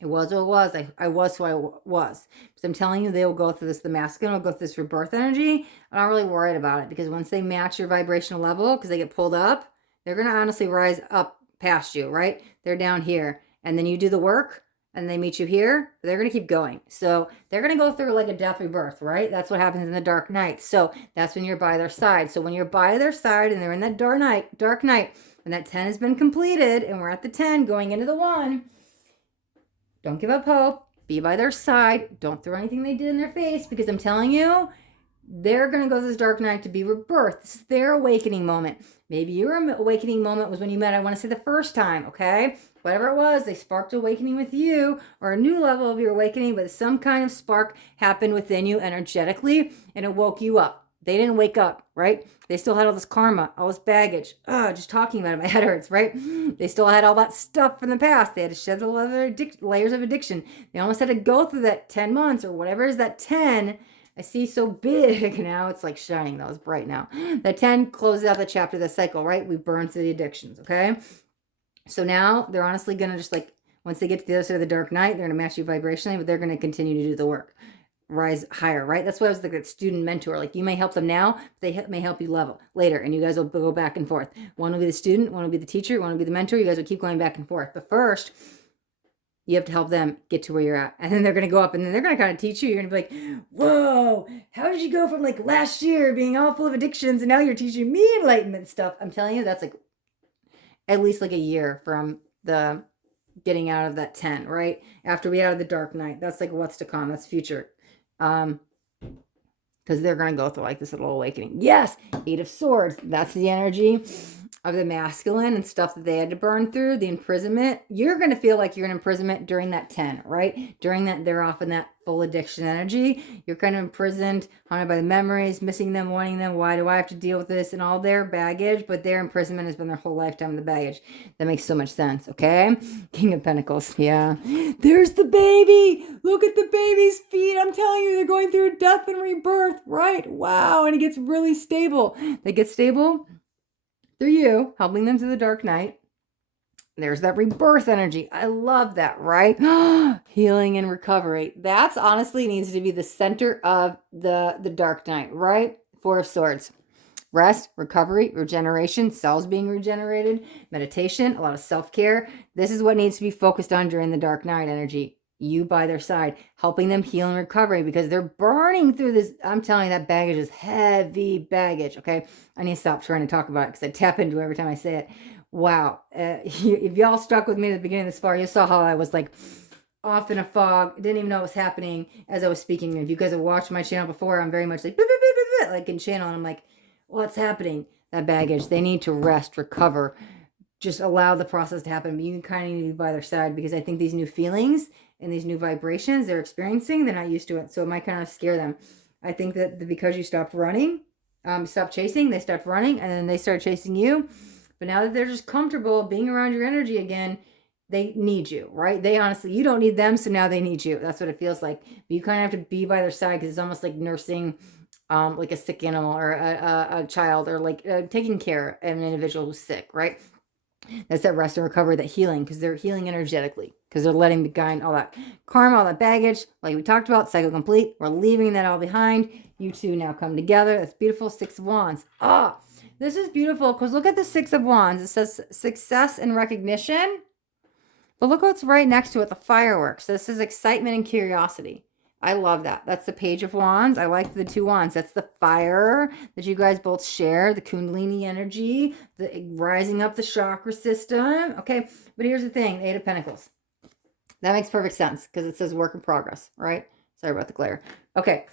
It was what it was. I was who I was. Because I'm telling you, they will go through this. The masculine will go through this rebirth energy. I'm not really worried about it, because once they match your vibrational level, because they get pulled up, they're going to honestly rise up past you, right? They're down here. And then you do the work and they meet you here, they're going to keep going. So they're going to go through like a death rebirth, right? That's what happens in the dark night. So that's when you're by their side. So when you're by their side and they're in that dark night, when that 10 has been completed and we're at the 10 going into the 1, don't give up hope. Be by their side. Don't throw anything they did in their face, because I'm telling you, they're going to go to this dark night to be rebirthed. This is their awakening moment. Maybe your awakening moment was when you met, I want to say, the first time, okay? Whatever it was, they sparked awakening with you, or a new level of your awakening, but some kind of spark happened within you energetically, and it woke you up. They didn't wake up, right? They still had all this karma, all this baggage. Just talking about it, my head hurts, right? They still had all that stuff from the past. They had to shed the layers of addiction. They almost had to go through that 10 months or whatever is that 10. I see so big now. It's like shining, though. It's bright now. That 10 closes out the chapter of the cycle, right? We burn through the addictions, okay? So now they're honestly going to just like, once they get to the other side of the dark night, they're going to match you vibrationally, but they're going to continue to do the work. Rise higher, right? That's why I was like a student mentor. Like, you may help them now, but they may help you level later, and you guys will go back and forth. One will be the student, one will be the teacher, one will be the mentor. You guys will keep going back and forth. But first, you have to help them get to where you're at. And then they're going to go up and then they're going to kind of teach you. You're going to be like, whoa, how did you go from like last year being all full of addictions and now you're teaching me enlightenment stuff? I'm telling you, that's like at least like a year from the getting out of that 10, right? After we out of the dark night. That's like what's to come. That's future. Because they're going to go through like this little awakening. Yes, 8 of Swords. That's the energy of the masculine and stuff that they had to burn through, the imprisonment, you're going to feel like you're in imprisonment during that 10, right? During that, they're off in that full addiction energy. You're kind of imprisoned, haunted by the memories, missing them, wanting them. Why do I have to deal with this and all their baggage? But their imprisonment has been their whole lifetime, the baggage. That makes so much sense, okay? King of Pentacles, yeah. There's the baby. Look at the baby's feet. I'm telling you, they're going through death and rebirth, right? Wow. And it gets really stable. They get stable through you, helping them through the dark night. There's that rebirth energy. I love that, right? Healing and recovery. That's honestly needs to be the center of the dark night, right? Four of Swords. Rest, recovery, regeneration, cells being regenerated, meditation, a lot of self-care. This is what needs to be focused on during the dark night energy. You by their side, helping them heal and recovery because they're burning through this. I'm telling you, that baggage is heavy baggage, okay? I need to stop trying to talk about it because I tap into it every time I say it. Wow. If y'all stuck with me at the beginning of this far, you saw how I was like off in a fog. Didn't even know what was happening as I was speaking. If you guys have watched my channel before, I'm very much like, like in channel, and I'm like, what's happening? That baggage. They need to rest, recover, just allow the process to happen. But you kind of need to be by their side because I think these new feelings and these new vibrations they're experiencing, they're not used to it. So it might kind of scare them. I think that because you stopped running, stopped chasing, they stopped running, and then they started chasing you. But now that they're just comfortable being around your energy again, they need you, right? They honestly, you don't need them, so now they need you. That's what it feels like. But you kind of have to be by their side because it's almost like nursing like a sick animal or a child, or like taking care of an individual who's sick, right? That's that rest and recovery, that healing, because they're healing energetically, because they're letting behind all that karma, all that baggage, like we talked about, cycle complete. We're leaving that all behind. You two now come together. That's beautiful. Six of Wands. This is beautiful because look at the Six of Wands. It says success and recognition. But look what's right next to it, the fireworks. This is excitement and curiosity. I love that. That's the Page of Wands. I like the two wands. That's the fire that you guys both share, the Kundalini energy, the rising up the chakra system. Okay, but here's the thing, the Eight of Pentacles. That makes perfect sense because it says work in progress, right? Sorry about the glare. Okay,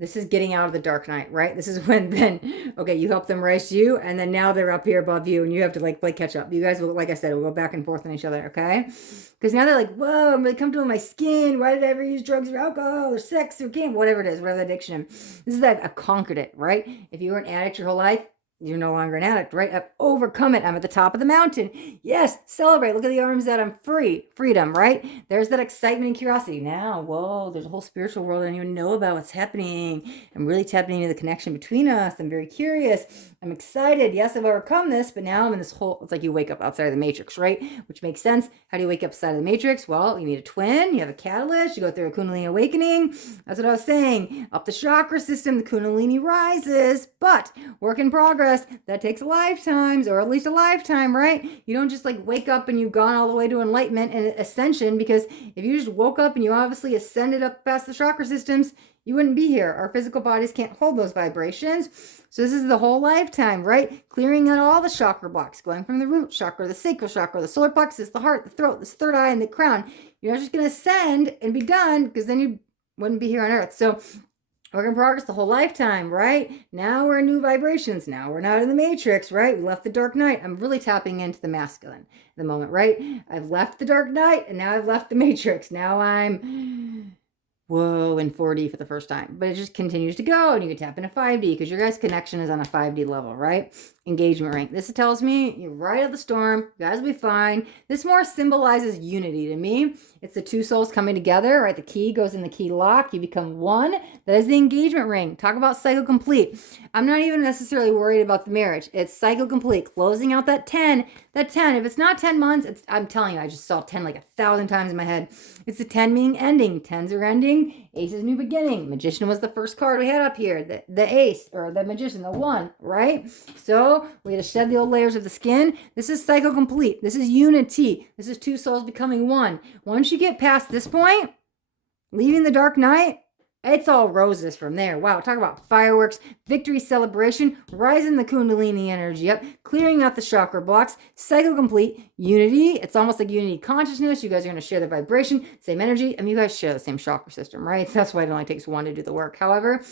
this is getting out of the dark night, right? This is when then, okay, you help them rise you, and then now they're up here above you, and you have to like play catch up. You guys will, like I said, will go back and forth on each other, okay? Because now they're like, whoa, I'm really comfortable in my skin. Why did I ever use drugs or alcohol or sex or game? Whatever it is, whatever the addiction. This is that I've conquered it, right? If you were an addict your whole life, you're no longer an addict, right? I've overcome it. I'm at the top of the mountain. Yes, celebrate. Look at the arms out. I'm free. Freedom, right? There's that excitement and curiosity. Now, whoa, there's a whole spiritual world I don't even know about what's happening. I'm really tapping into the connection between us. I'm very curious. I'm excited. Yes, I've overcome this, but now I'm in this whole, it's like you wake up outside of the matrix, right? Which makes sense. How do you wake up outside of the matrix? Well, you need a twin. You have a catalyst. You go through a Kundalini awakening. That's what I was saying. Up the chakra system, the Kundalini rises, but work in progress. That takes lifetimes, or at least a lifetime, right? You don't just like wake up and you've gone all the way to enlightenment and ascension, because if you just woke up and you obviously ascended up past the chakra systems, you wouldn't be here. Our physical bodies can't hold those vibrations. So this is the whole lifetime, right? Clearing out all the chakra blocks, going from the root chakra, the sacral chakra, the solar plexus, the heart, the throat, the third eye, and the crown. You're not just going to ascend and be done, because then you wouldn't be here on earth. So work in progress the whole lifetime, right? Now we're in new vibrations. Now we're not in the matrix, right? We left the dark night. I'm really tapping into the masculine at the moment, right? I've left the dark night and now I've left the matrix. Now I'm, whoa, in 4D for the first time. But it just continues to go, and you can tap into 5D because your guys' connection is on a 5D level, right? Engagement ring. This tells me you're right at the storm. You guys will be fine. This more symbolizes unity to me. It's the two souls coming together, right? The key goes in the key lock. You become one. That is the engagement ring. Talk about cycle complete. I'm not even necessarily worried about the marriage. It's cycle complete. Closing out that 10. That 10. If it's not 10 months, I'm telling you, I just saw 10 like 1,000 times in my head. It's the 10 meaning ending. 10s are ending. Ace is new beginning. Magician was the first card we had up here. The ace, or the magician, the one, right? So we had to shed the old layers of the skin. This is cycle complete. This is unity. This is two souls becoming one. Once you get past this point, leaving the dark night, it's all roses from there. Wow, talk about fireworks, victory celebration, rising the Kundalini energy up, clearing out the chakra blocks, cycle complete, unity. It's almost like unity consciousness. You guys are going to share the vibration, same energy. I mean, you guys share the same chakra system, right? So that's why it only takes one to do the work. However,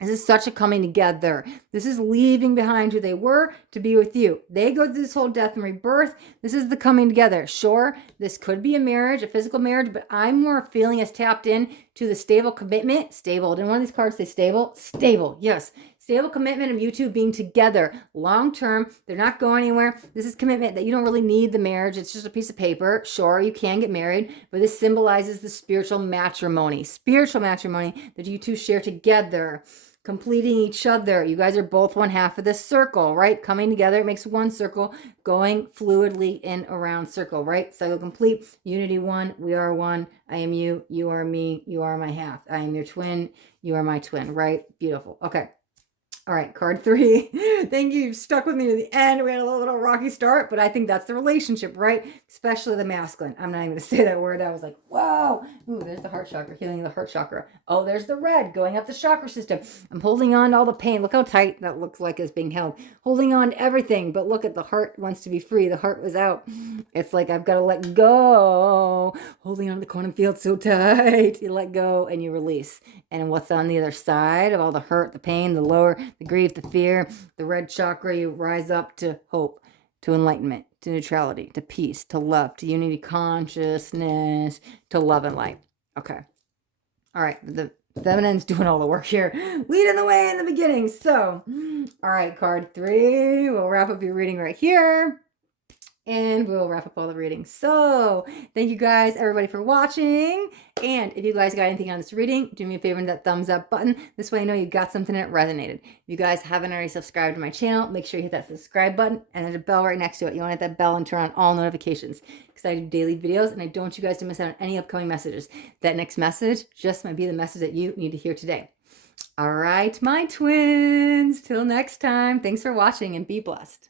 This is such a coming together. This is leaving behind who they were to be with you. They go through this whole death and rebirth. This is the coming together. Sure, this could be a marriage, a physical marriage, but I'm more feeling as tapped in to the stable commitment. Stable. Didn't one of these cards say stable? Stable. Yes. Stable commitment of you two being together long term. They're not going anywhere. This is commitment that you don't really need the marriage. It's just a piece of paper. Sure, you can get married, but this symbolizes the spiritual matrimony that you two share together, completing each other. You guys are both one half of this circle, right? Coming together, it makes one circle, going fluidly in around circle, right? Cycle complete, unity one, we are one. I am you, you are me, you are my half. I am your twin, you are my twin, right? Beautiful. Okay. All right, card 3. Thank you. You've stuck with me to the end. We had a little rocky start, but I think that's the relationship, right? Especially the masculine. I'm not even going to say that word. I was like, whoa. Ooh, there's the heart chakra, healing the heart chakra. Oh, there's the red going up the chakra system. I'm holding on to all the pain. Look how tight that looks like it's being held. Holding on to everything. But look at the heart wants to be free. The heart was out. It's like I've got to let go. Holding on to the quantum field so tight. You let go and you release. And what's on the other side of all the hurt, the pain, the lower, the grief, the fear, the red chakra, you rise up to hope, to enlightenment, to neutrality, to peace, to love, to unity consciousness, to love and light. Okay. All right. The feminine's doing all the work here. Leading the way in the beginning. So, all right, card 3. We'll wrap up your reading right here. And we'll wrap up all the readings. So thank you guys, everybody, for watching. And if you guys got anything on this reading, do me a favor and that thumbs up button. This way I know you got something that resonated. If you guys haven't already subscribed to my channel, make sure you hit that subscribe button and there's a bell right next to it. You want to hit that bell and turn on all notifications because I do daily videos and I don't want you guys to miss out on any upcoming messages. That next message just might be the message that you need to hear today. All right, my twins. Till next time. Thanks for watching and be blessed.